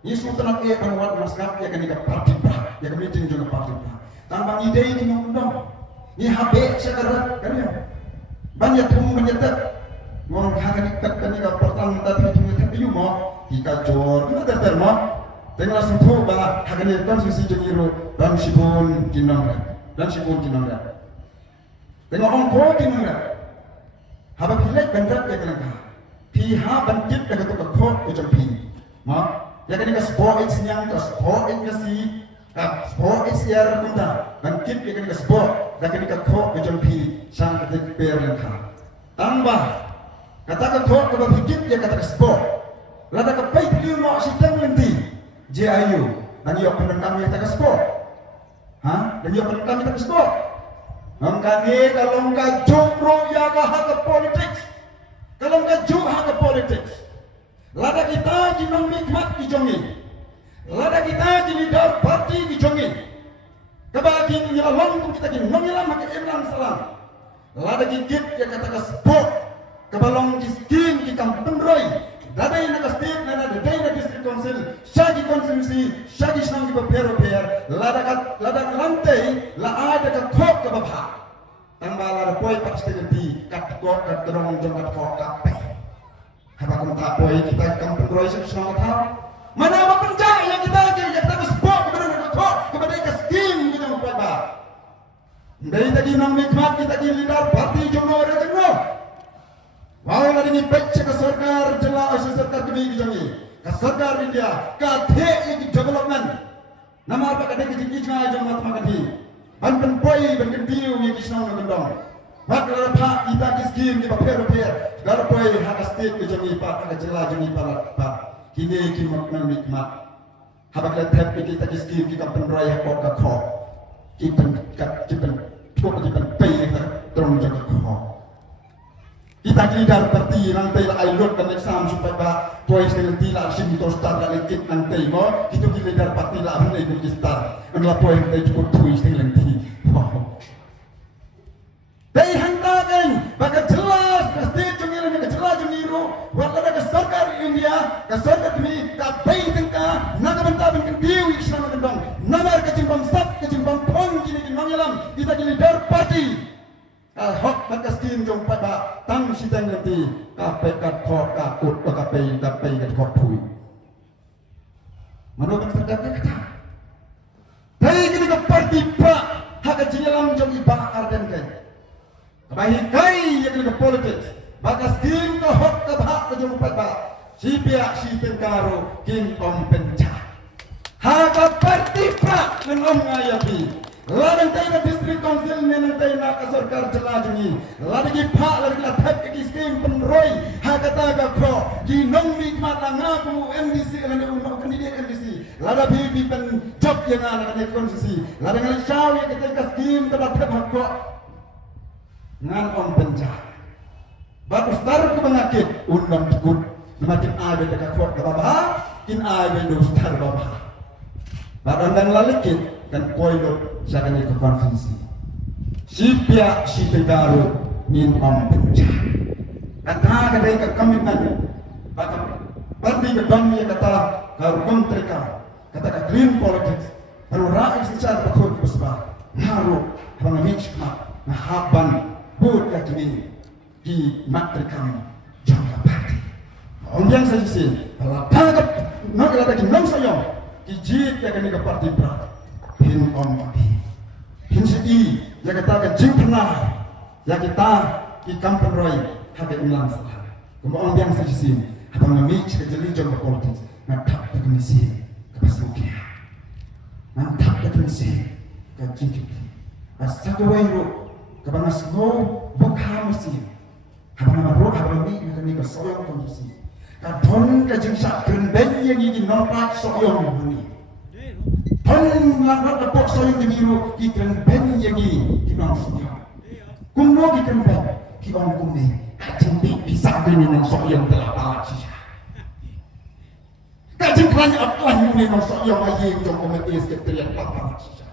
Yesus tenak ia panwat maskap ya kan ke parti pra ya ke meeting juga parti pra tambang ide ini ngundang ni habe sekarang kan ya banyak banyak ngomong hakan ikat kan ke pertang tapi itu tapi mo tika jor itu termo tengah sentuh ba hakan itu konstitusi jengiro dan sibun kinong tengah ongko kinong haba pilek bendak ya kan piha bantit daga to khot ko jampi ma ya kan ka sport is nyang ka sport in si ka sport is yar kunta bantit ya kan ka sport daga ka khot ko jampi sang ka tek per lang kha tambah kata ka khot ko bantit ya kata ka sport lada ka pai liu mo si tang lenti JIU dan yo penengkam ya ka sport ha dan yo penengkam ya ka sport ngangkane kalau ka jumro ya ka politik kalau kejuh ke politik, lada kita jinong nikmat dijongi, lada kita leader parti dijongi, kebagi nyelalong kita jinong nyelam makai emlang salam, lada gigit ya kata kesepok, kebalong kiskin di kampung roy, lada yang nak state, lada yang district council, syagi konstitusi, syagi senang di beber, lada lantai, lada kekok ke babha. Tambah lada poi pak studi kat kok kat terong jong kat kok kape. Apa kamu tak poi kita kampung roy senang tahu. Mana apa penjah yang kita sport kepada kok kepada keskim kita buat ba. Dari tadi nang nikmat kita di leader parti jono ada jono. Wow lari ni pecah ke sarkar jelas sarkar kami jangi. Ke sarkar India ke TE development. Nama apa kata kita jong mat di. Ban poi ban kentiu yang kisnau na gendong. Bak lara pak kita kiskim di paper gar poi hak state ke jami pak ka jela jami pak kini ki makna nikmat habak la tap kita kiskim ki kampung raya kok ka kho kipen kok kipen pei kita terong jaga kho kita leader parti nanti la ailot dan exam supaya ba poi nanti la sim to start la lekit nanti mo itu ki leader parti la hande ko start la poi nanti cukup tuis nanti dari hantakan baka jelas pasti jungiru ni jelas jungiru wala ka sarkar India ka sarkar kami ka bai tengka naga benta ben diu islam gendong namar ka jimbang sap ka jimbang pon kini ki mangilam kita di leader party hok baka skin jong pada tang sidang nanti ka pekat kok ka ut ka pai ka kok thui mano kan sarkar kata dari kini ka party pa hak jinyalam jong iba arden kai Baik kai yang ke politik, bagas kim ke hok ke hak ke jumpa ba, si pihak si tengkaro kim om pencah. Haka parti pra dengan ngayapi. Ladang tayo na district council nenang tayo na kasarkar jalajungi. Ladagi pa ladagi lathat ki scheme penroy hakataga pro ginong mikmat nga ku MDC elane uno kandidat MDC. Lada bibi pen job yang ana kandidat konstitusi. Ladang ngali shaw ya kita ka scheme tabat hakko. Ngan on penja. Bagus tar ku mengakit undang tukut. Namatin abe dekat kuat ke baba kin abe do star baba. Badan dan lalikit kan koidot sa kanya konferensi. Sipya si Tegaro min om punja. Kata kadai ka komitmen. Baka parti ka dami kata ka kontrika. Kata ka clean politics. Pero rakyat secara bakod kusba. Haru pangamit ka na haban bud ya kini di matrikam jangka parti. Ondiang sa sisin. Pala tagap nagala ki nang sayo. Kijit ya kani ka parti pra. Hin om api. Hin si ya kita ke jing pernah ya kita di kampung roy habe ulang salah. Kemudian yang sa sisin. Habang nami ke jeli jang politik. Natap ke komisi ke pasukia. Natap ke komisi ke jing. Asatu wairo ke bangas go bukha musim. Habang nama roh habang ni kami ke soyong kondusi. Kadon ke jing sak keren ben yang ini nompak soyong ni. Pon langkah lepok soyong di biru ikan ben yang ini kinong soyong. Kumno ikan ben kinong kumni. Kacing bisa bini nang soyong telah palat siya. Kacing kerana aplan muni nang soyong ayeng jong komite sekretariat palat siya.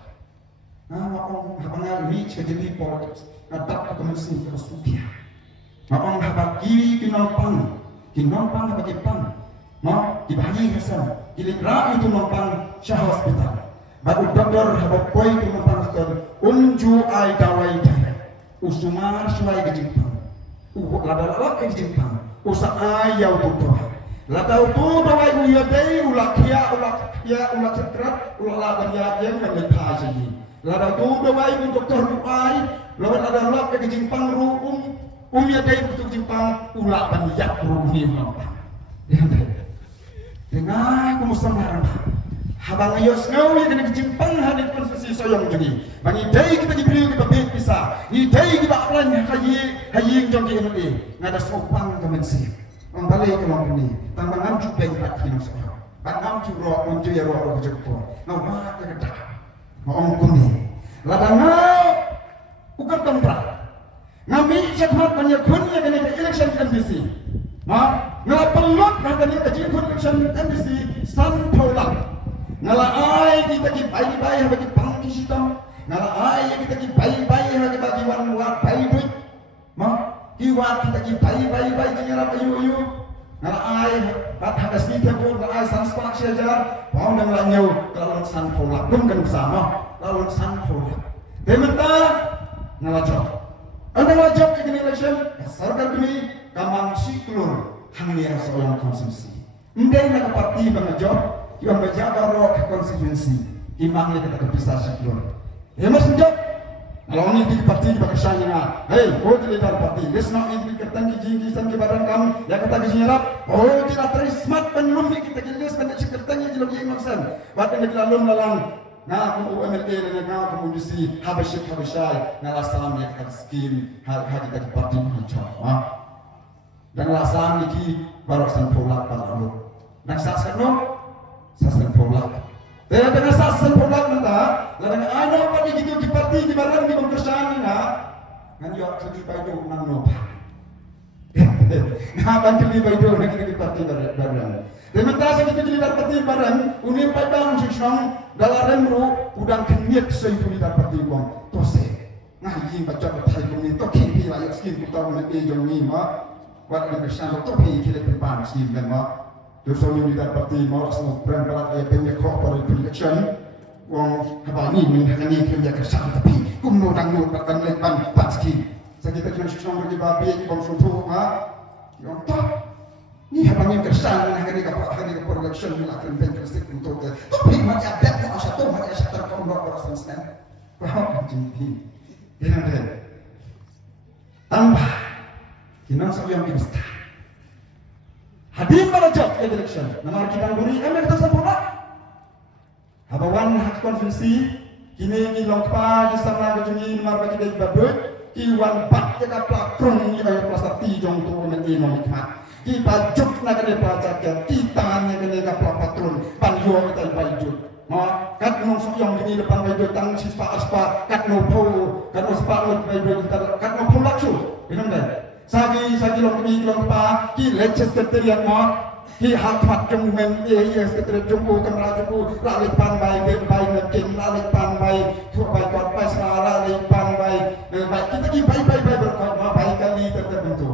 Maong habang reach ke jadi politics adat komisi ke studia. Maong habang kiri kinong pang habang pang. Ma dibagi hasan ilikra itu mampang syah hospital. Baru doktor habang koi itu mampang hospital unju ai dawai direct. Usumar suai ke Jepang. Lada-lada ke Jepang. Usa ai yau tutoh. Lada tu dawai uyadei ulakia cekrat ulala banyak yang melepah sini. Lada tu dawai doktor ruai lawan lada-lada ke Jepang yadei untuk Jepang ulak banyak ni mampang. Dengan kemusnahan habang ayos ngau yang kena kejimpang hadir konstitusi soyong jungi bangi day kita diberi kita bet bisa ni day kita aplan hayi jong ke ini ngada sopang kemensi kembali ke long ini tambangan juga yang tak kini soyong bangam curo unju ya roh jeppo ngau mak ke dah ngong kuni ladangau ukar tempra ngami cekmat banyak kunya kena election MDC ngelapelot katanya kecil election MDC san tolak ngala ai kita ki bai bagi pangki sitam ngala ai kita ki bai bagi wan wat bai duit kiwat kita ki bai nyerap ayu ngala ai bat hadas kita pun ngala ai san spak sejar mau dan lanyau kalau san tolak dum kan sama lalu san tolak dementa ngala job ada ngala job ke election sarkar kami kamang siklur hangnya seorang konsumsi ndai nak parti bangajob yang menjaga roh konstitusi imamnya kita kepisah sekian ya mas menjawab kalau ini di parti bakasanya hey kau tidak parti let's not in kertan di san ke badan kamu ya kata kenyarap oh tidak terismat penelum kita kilis pada sekretarnya jelok yang maksan badan kita lalu melang nah aku UMLA dan nah komisi habasyai nah salam ya kita skim kita ke parti menjawab dan lasam iki baru san polak lalu nak sakno sasan polak. Dengan sasan polak nanda, ladang ano apa gitu di parti di barang di bangkesan ni na, ngan yo kali bayu nang no. Nah bangkeli bayu nang di parti barang. Dementasa kita di parti barang, uni padang sisong dalam ru udang kenyek sei di parti bang. Tose. Nah ini baca thai kuni to kipi la yak skin kita na e jong ni ma. Wat bangkesan to pi kile tempan skin dan ma. Dosa ni tidak parti mau semua brand barat yang punya corporate election, wong habani menghani kerja kesan tapi kumno dang no bahkan lepan pasti. Sakit kita cuma bagi babi di bang suatu yang tak ni habani kesan menghani hari ke election melakukan pentas untuk tapi macam ada yang satu macam satu komplot orang sen. Faham jadi. Jangan deh. Tambah. Kinang sayang kita. Hadir pada job election. Nama kita beri, kita sempurna. Habawan hak konvensi kini ki longpa di sana ke juni mar bagi dai babut ki wan pat ya ka plakrung ni ay plasati jong tu men ino mikmat ki bajuk na kene baca ki tangan ni kene ka patron pan yo kita bajut ma kat no soyong kini depan bajut tang sispa aspa kat no po kat no spa no bajut kat no po laksu benar dah sagi longpa ki leches keterian ma ki hak mat jong men yes ketere jong ko kamera jong ko la le pan bai be bai ne king la le pan bai thu bai kot pai sa la le pan bai bai kita ki bai berkot ma bai kali tertentu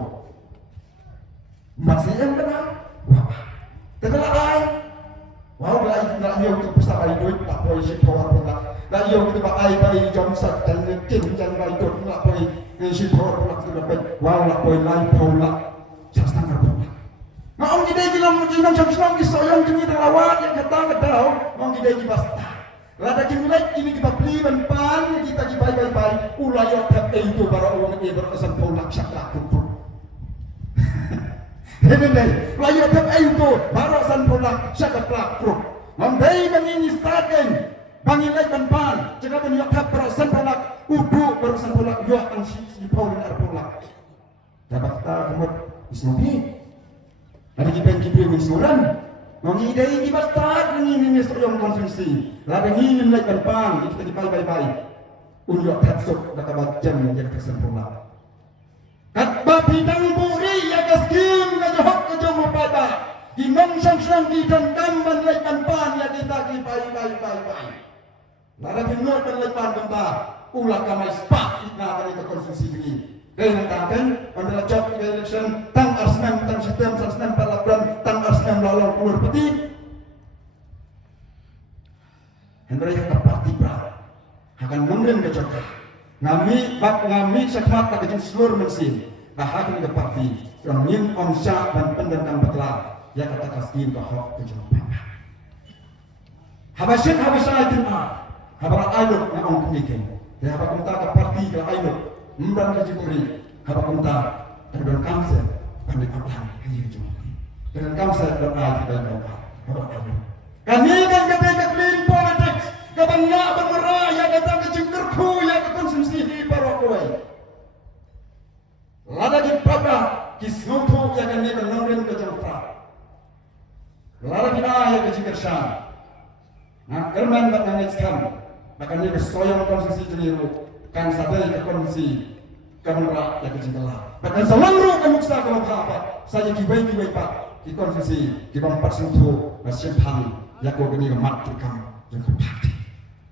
masih yang benar wah telah ai wow la yo tu besar bai duit tak boleh si power pula la yo tu bai jom sat dan king jan bai dot la boleh si power pula tu bai wow la boleh lai pula sasang pula Maong kita jilang jam soyong kini terawat yang kata maong kita basta. Lada kini kita beli ban kita bai ulayot tap itu para orang ini berkesan polak syakrak kumpul. Hehehe, ulayot tap itu barasan polak syakrak kumpul. Mandai bangini starten, bangilai ban jika pun yok tap barasan polak udu barasan polak yok ang si polin ar polak. Dapat tak kamu isnobi. Ada kita misuran, mengidai kita start ini soyong konsumsi. Lada ingin naik ban kita dipai bai. Unjuk taksuk dak bajam yang tersempurna. Kat babi dang buri ya kaskim ka johok ka jomo pada. Di sang di dan kamban naik ban ya kita dipai bai. Lada binut dan lepan benda ulah kamai spak itna kali ke konsumsi ini. Dengan tangan, adalah job election, tang arsnam, tang sistem, arsnam palabran, tang arsnam lalang pulur peti. Hendra yang parti pra, akan mungkin ke jokoh. Ngami sekmat tak kejun seluruh mesin. Bahagian ke parti, rangin omsya dan pendenkan betlah. Ya kata kasih bahwa kejun papa. Habasyat itu mah, habara ayo yang orang kemikin. Ya habak minta ke parti ke ayo. Mbak kejiburi, apa kunta dengan kamsa, pandai apa hanya cuma dengan kamsa dan ayat dan apa apa. Kami kan ketika clean politics, kebanyak bermerah yang datang ke jengkerku yang ke konsumsi di Parokoi. Lada di pada kisnoto yang kami menangin ke jengkra. Lada di ayat ke jengkersan. Nah, kerman tak nangitkan, bahkan dia kesoyong konsumsi jeniru. Kan sadai ke kondisi kamera yang kejengkelah. Bahkan selangru kemuksa kalau apa saja kibai pak di kondisi di bampat sentuh nasyempang yang kau geni mat tukang yang kupati.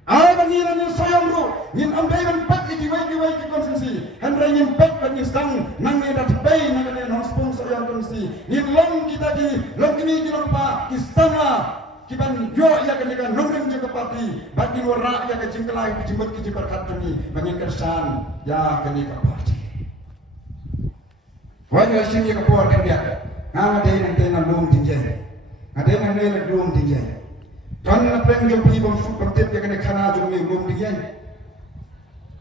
Ay bangiran yang soyongru ngin ambai ban di kibai ke kondisi hendra ngin pak bagi stang nang ni dat bay nang ni nang spung soyong kondisi ngin long kita di long kini di lupa istana kiban yo ya kenika nongring juga parti bagi ora ya kejengkelai dijemput ke berkat demi bagi kersan ya kenika parti wajah sini ke puar kan dia ngade nang lung tinggai ngade nang lung tinggai dan napeng jompi bang sup bertip ya kenika kana jompi lung tinggai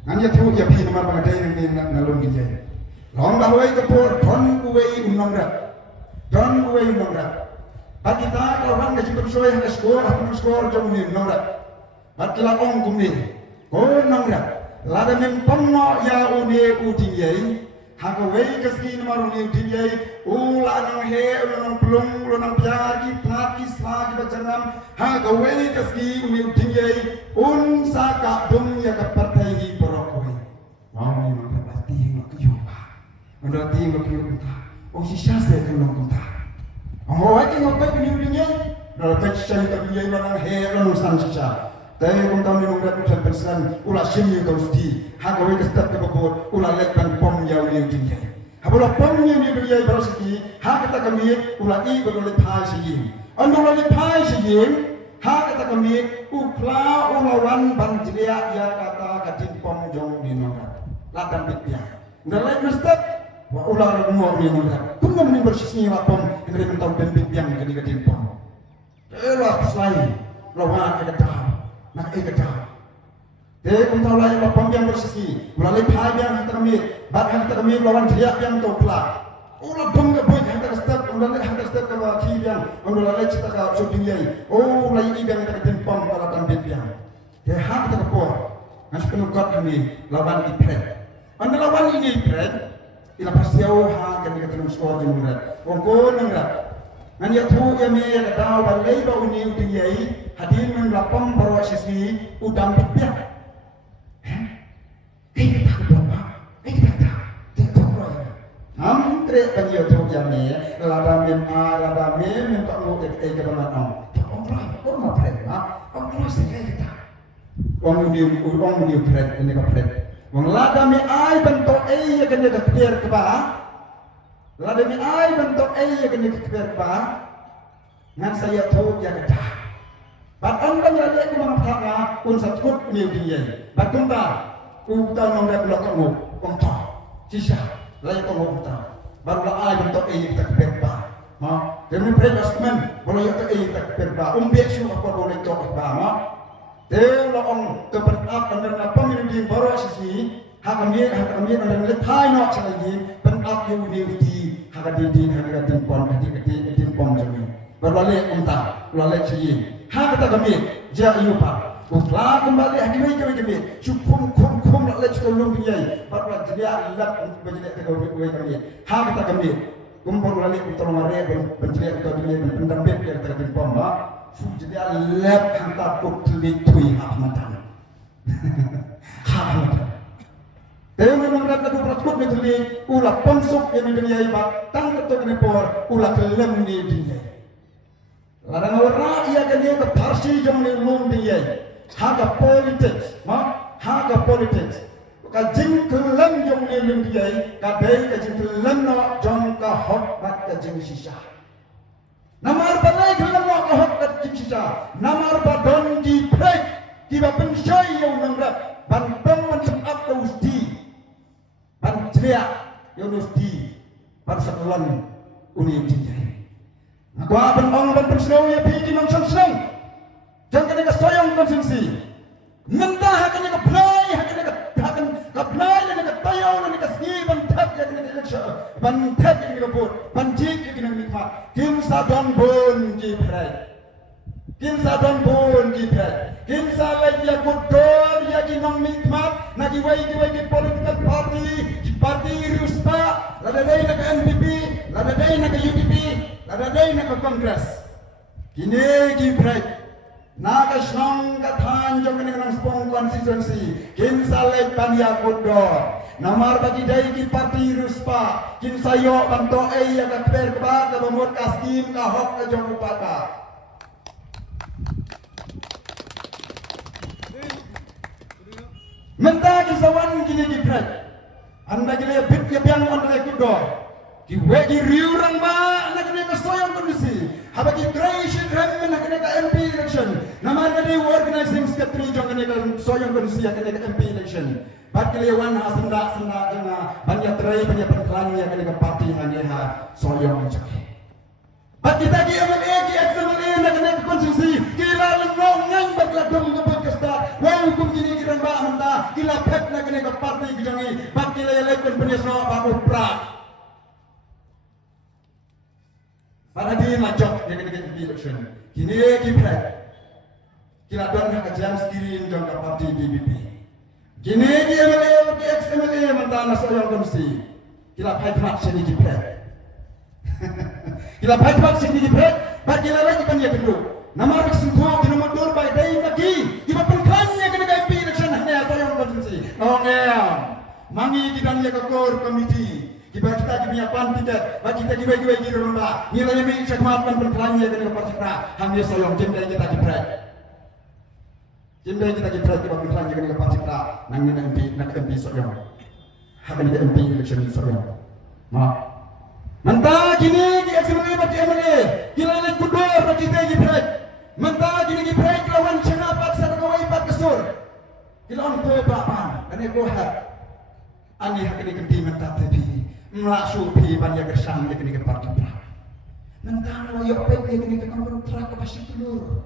nganya tu ya pi nomor ngade nang lung tinggai long bahwai ke puar don uwei unongrat Bagi kita kalau orang yang bersoy harus skor jauh ni nongrat. Bagi la ong kumni, nongrat. Lada mempono ya une utingyai, hakawai keski nomor une utingyai, ula nang he, ula nang plung, ula nang piagi, plaki slagi bacanam, hakawai keski une utingyai, saka dum ya kapartai porokoi. Mau ni mengkapati ngakiyupa, mengerti ngakiyupa. Si syase kan ngakiyupa. Oh, I think apa yang dia dalam kecil tapi dia orang heran urusan sisa. Tapi kalau tahun ini mereka sudah berselan, ulah sini terus di. Hakau itu tetap kebobot, ulah lekban pom jauh dia tinggi. Apabila pom yang dia berasiki, hak kita kami ulah i beroleh pai sini. Anda oleh pai sini, hak kita kami upla ulawan banjria ya kata katin pom jauh di nongkat. Ladang pitnya. Dalam mesti ulah rumah di nongkat. Pun ni bersih lapom yang mentau bembik yang ketika timpang. Elah selain lawan kedah, nak kedah. Mentau lain lapom yang bersih, melalui pai yang kita kami, bahkan kita kami lawan dia yang tau pelak. Ulah bangga boy yang kita step, ulah step ke kiri yang, ulah cita ke shopping yai. Oh, lagi yang kita timpang. pom kalau dan bibiang. Dia hak terkepor. Ngas penukot kami lawan Ipret. Anda lawan ini Ipret. Ila pasti ha kan kita terus skor di murat. Wongko nangrat. Ngan ya tu ya me ya daw balai ba uni utingiyai hadin men lapam baru sisi udam bibiang. Kita berapa? Kita ham tre kan yo tu ya me lada mem tak mau ke banan am. Tak orang mau pret ha. Orang sekali kita. Orang ni pret ini ka pret. Wong lada me ai bentuk ya kan dia kebiar ke ba. Lada me ai bentuk ya kan dia kebiar ke ba. Ngan saya tu ya kedah. Bat anda ya ku mengatakan un satkut ni dia. Bat kunta uta nong dak lok kamu. Wong ta. Sisa layak kamu uta. Baru la ai bentuk kita kebiar ba. Ha, demi prejas men boleh ya kita kebiar ba. Biak su apa boleh tok ba ma. Dia orang kepenap dan pemilu di baru sisi hakami dan letai nak lagi penap universiti hakadi pon jami berbalik unta berbalik sih hak kita kami jauh pak utlah kembali kami kum lek tolong dia berbalik dia lap berjaya kami hak kita kami kumpul balik tolong mereka berjaya dia pendamping kita pon pak jadi lep hantar putri tui hamatan. Hamatan. Tapi memang rata dua puluh ni ulah ponsuk yang dunia ibat tang ketuk ni por ulah kelem ni dunia. Ladang orang ia kan dia keparsi jom ni lom dunia. Haga politics, haga politics. Kajing kelem jom ni lom dunia. Kadai kajing kelem nak jom kahok bat kajing sisa. Namar balai kelem nak kahok bat kajing sisa. Namar badon di break tiba pensai yang nangrat banteng macam apa usdi. Banjriak Yunusdi Parsakulan Uni Ujijai. Aku akan orang bersenau ya biji mangsang senang. Jangan kena soyong konsumsi. Mentah akan kena benai, akan benai dan kena tayau dan kena segi bantat yang kena election, bantat yang kena vote, banjik yang kena nikmat. Kim sadon bon jipret. Kim sadon bon jipret. Kim sadon ya kudor ya kinong nikmat. Nagi way political party Ruspa, lada day na NPP, lada day na UPP, lada day na Congress. Kini gibret, nagasnong kathan jong ng spong constituency, kinsalay panya kudor. Namar bagi day ki party Ruspa, kinsayo banto ay yakatper kaba kabamot kaskim kahok ka jong upata. Mentah kisawan kini gibret. Anda kini bit ya biang anda kudor. Kiwe ki riurang ba nak kena soyong kondisi. Haba ki creation hem nak kena MP election. Namar kini organizing secretary jong kena soyong kondisi ya kena MP election. Bat kelewan asenda jana banyak trai banyak perkelan ya kena parti hanya soyong jong. Bat kita ki MLA ki XMLA nak kena konsumsi. Kila lengong ngang berladung ngebut kesda. Wah hukum kini kira ba mentah. Kila pet nak kena ke parti kijangi. Bat kila election penyesno ba upra. Pada di macok dia kena ke election. Kini ki pet. Kila don nak jam sekirin jong ke parti BBP. Kini ki MLA ki XMLA mentah na soyong konsumsi. Kila pet mak sini ki pet. Kila bajak sini dibret, bagi lagi kan dia kedua. Nama bersentuh di nomor 2 by day lagi. Iba pengkannya kena MP election hanya atau yang konsumsi. Mangi kita dia kekor komiti. Kita punya pan tiket, bagi kita giveaway di rumah. Nilainya mi sekmat pan pengkannya kena partikra. Hanya soyong jendai kita dibret. Jendai kita dibret iba pengkannya kena partikra. Nangin MP soyong. Hakan dia MP election soyong. Mentah kini di XMLA bagi MLA, kila lek kudor bagi kita gibret. Mentah kini gibret lawan China paksa kawai pat kesur. Kila on ko bapan, ane ko hat. Ani hak ni kenti mentah tapi melasu pi banyak gersang dia kini ke parti pra. Mentah lo yo pek dia kini ke kontra ke pasti telur.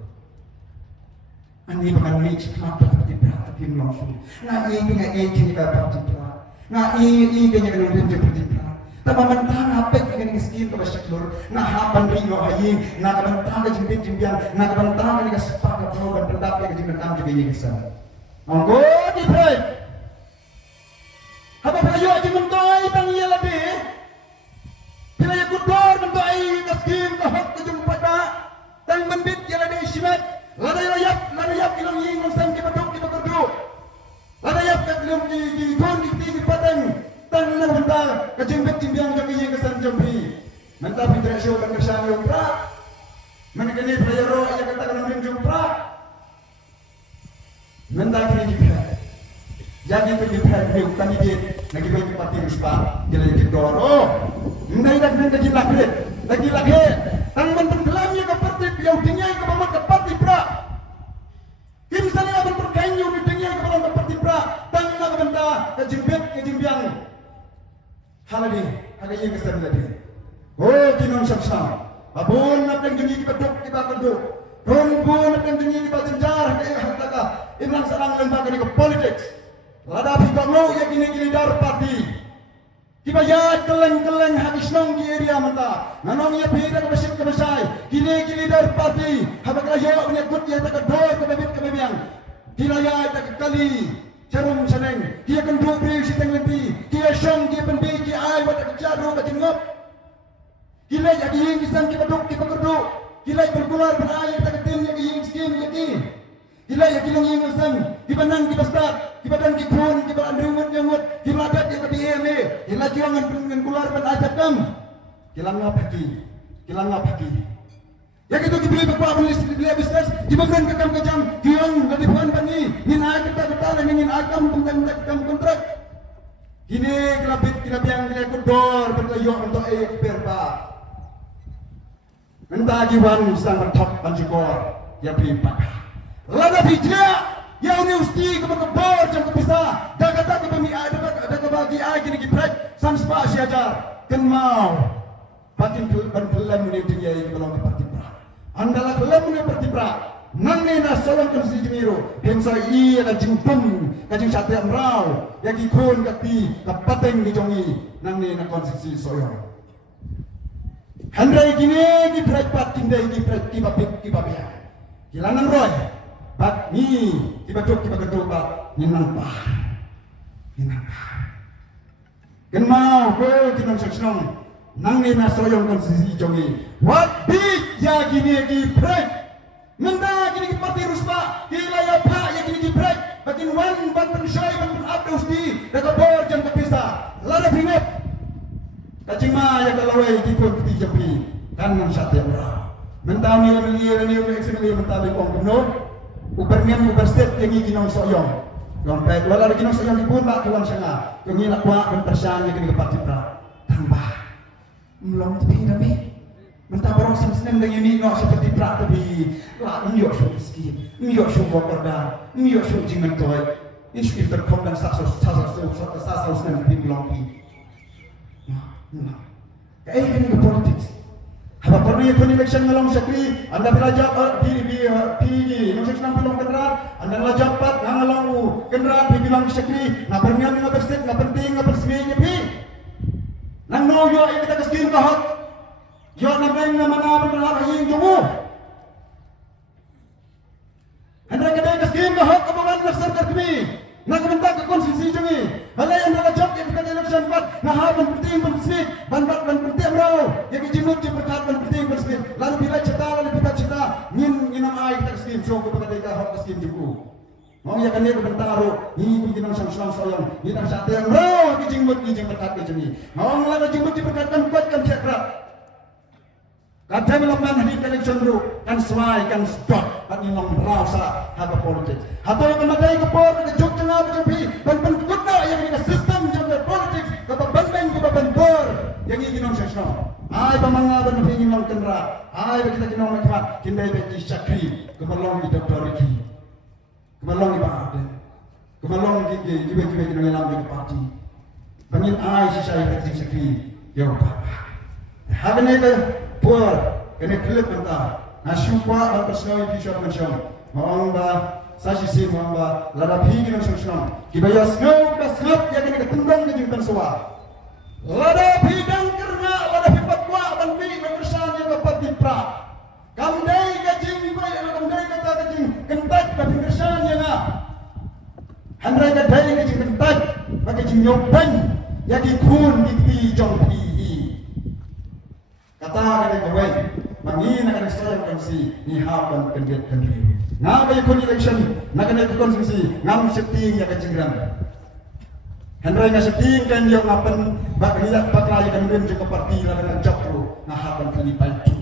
Ani bukan ni cekap parti pra tapi melasu. Nah ini kini ke parti pra. Nah ini kini kena menjadi parti pra. Tamamantang hapek dengan miskin ke basyaklur, na hapan ringo haying, na kabantang ke jimbit jimbiang, na kabantang ke sepakat pro dan pendap ke jimbit tam juga yang kesan. Monggo di pray. Haba payo aja mentoy tang iya labi. Bila ya kudor mentoy kaskim ke hak ke jumpa tang membit ya labi simat. Ladayap ilang ying sam ke baduk ke bakurdu. Ladayap ke ilang di kon di patang. Tang na benda kejimbit jimbiang jang iya kesan jambi. Mentah pintra show kan kesan yung pra. Menegani playero ya katakan ring jumpra. Mentah kini jipra. Jadi pergi pergi kandidat lagi bagi parti Ruspa jadi kedor. Oh, ndai dak nang lagi lagi. Tang mentang dalamnya ke parti yang tinggi ke bawah ke parti pra. Kim sana abang berkain yang tinggi ke bawah ke parti pra. Tang na benda kejimbit kejimbiang. Haladi, ada yang kesan tadi. Oh, kinon syam. Abun nak yang jungi kita duk kita keduk. Bun nak yang jungi kita jenjar ke hartaka. Imran sarang lembaga ni ke politics. Lada pigamo ya gini dar parti. Kiba ya keleng habis nong di area mata. Nanong ya pira ke besit ke besai. Gini dar parti. Habak yo punya kut ya tak dor ke bebit ke bebiang. Kila ya tak kali. Carum seneng, dia kan dua beri si tenglenti, dia song dia penbi dia ai wadah kejaru bacin ngop. Gila ya giing kisang kita duk kita kerdu, gila bergular berai kita ketin ya giing skim ya giing. Gila ya gilang giing kisang, kita nang kita start, kita dan kita kun, kita andrumut nyamut, kita adat kita BMA, gila jangan dengan gular berajak kam, gila ngap haki. Ya kita dibeli berapa beli bisnes, diberikan ke kam kejam, giang dari bukan bani, nina kita ingin akam tentang kontrak. Gini kelabit yang kedor berlayok untuk berba. Mentah jiwan sang bertop panjukor, ya pipak. Lada bijak, ya universiti kebor jam kepisah, dah kata kebami ada kebagi gini gipret, sanspa siajar, kenmau. Batin berkelam ni dunia ini belum diparti. Andalah kelam ni bertibra. Nange na solong kan si jimiru. Pensa iya ka jingpum, ka jing satya mrau. Ya ki kon ka ti, ka pateng di jongi. Nange na konstitusi soyo. Handrai gini ki praj pat tindai ki praj ki babit ki babia. Kilanang roy. Bat ni ki baduk ki bagatu bat ninang pa. Ken mau ko kinong saksong. Nange na soyong konstitusi jongi. What big ya gini ki praj. Menda kini parti Ruspa, kila ya pak ya kini break, bakin wan ban pensyai ban penabdus di, daga bor jam kepisa, lada pingat, kacing ma ya kalawai kikun kiti jampi, kan nang satya mera. Menda ni eksemeli menda ni kong penuh, ubernian uberstet yang ini nong soyong, yang baik wala lagi nong soyong dipun bak tuan sanga, yang ini lakwa ban persyai ya kini parti pra, tambah, melong tepi nabi. Mentah barang senang dengan ini nak seperti prak tapi lah miok syuk miskin, miok syuk bokordan, miok syuk jingan toy. Ini terkong dan sasau senang di belongki. Kayak ini ke politik. Apa pernah ikut election ngalong sekali? Anda belajar di nusik senang belong kendaraan. Anda belajar pat ngalong kendaraan di bilang sekali. Nak berniat nak bersih, nak penting, nak bersih pi. Nang noyo yang kita keskin kahak. Yo nabeng na mana berharap yang jauh. Anda kadang keskim bahak abawan nasarkar kami. Nak mentak ke konstitusi kami. Halai anda lajak yang kita election pat. Nah penting bersih, ban penting bro. Yang dijemut yang berkat penting bersih. Lalu bila cita lalu kita cita ngin nginam ai kita keskim. So kepada mereka hak keskim juga. Mau ya kan dia bertaro. Ini bikin sang soyang. Ini nang satya bro. Dijemut berkat kami. Mau ngelada jemut diberkatkan kuatkan cakra. Kadang lemah di election ru kan suai kan stop kan nilang rasa haba politik. Atau yang memadai ke por ke juk tengah berjumpi ban kutna yang ini sistem jumlah politik ke bandeng ke bandor yang ini nong sesno. Ai pamanga ban ingin nong kendra. Ai kita kinong makmat kindai beki syakri kemalong di Dr. Riki. Kemalong di Bahaden. Kemalong di jiwa-jiwa kinong elam di parti. Bangin ai sisai beki syakri ya Bapak. Habene ke por kena klip mentah nasyupa berpersonal di shop macam mawamba sasi mawamba lada pigi nang sungsung kibaya snow pas ngap ya kena ketendang ke jumpan suwa Lada bidang kerna, lada hibat kuat dan pi berkesan yang dapat dipra. Kamdai kacing baik, kamdai kata kacing kentat tapi berkesan yang ah. Handrai kadai kacing kentat, kacing nyoban, yaki kun dikti jong pi. Kata kadai kawai, mangin akan saya konsumsi ni hapan kendet kendet. Ngabai kun election, nak kena konsumsi ngam seting ya kacing ram. Handrai ngaseting kan yang ngapen bak lihat bak lagi kan rem juga parti la dengan japro ngahapan kelipan tu.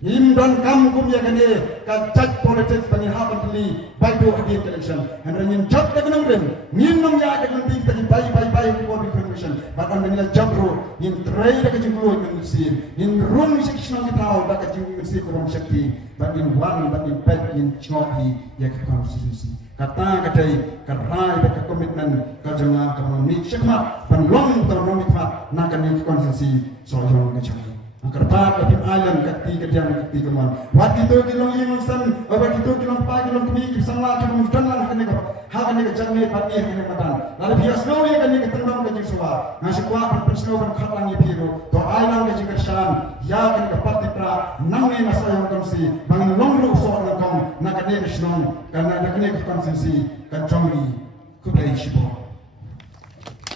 Himdan kamkum ya kan kacak politik penghapan keli baik do hadir election. Handrai nyen jap dengan rem minum ya dengan ting tadi baik ko bi election. Bahkan dengan japro nyen trai da kacing kulo nyen sir. Nyen rum section kita tahu da kacing sir ko sakti. Batin wan batin pet nyen choki ya ke konstitusi. Kata kadai kerai beka komitmen kajanga ekonomi syakmat penlong ekonomi mat nak ni konsensi soalnya kecai kerpat tapi alam kati kedian kati keman waktu itu kilong imusan waktu itu kilong pagi kilong kemi kisanglah kilong dan lah kan ni hak ni kejangni pati ni matan lalu bias no ya kan ni ketendang kajing suwa ngasih kuat persno kan khatang ni biru to alam kajing kersan ya kan kepati pra nang ni masa yang konsi bang long lu soal kong nak ni kesno karena nak ni konsensi kajangni kudai sibo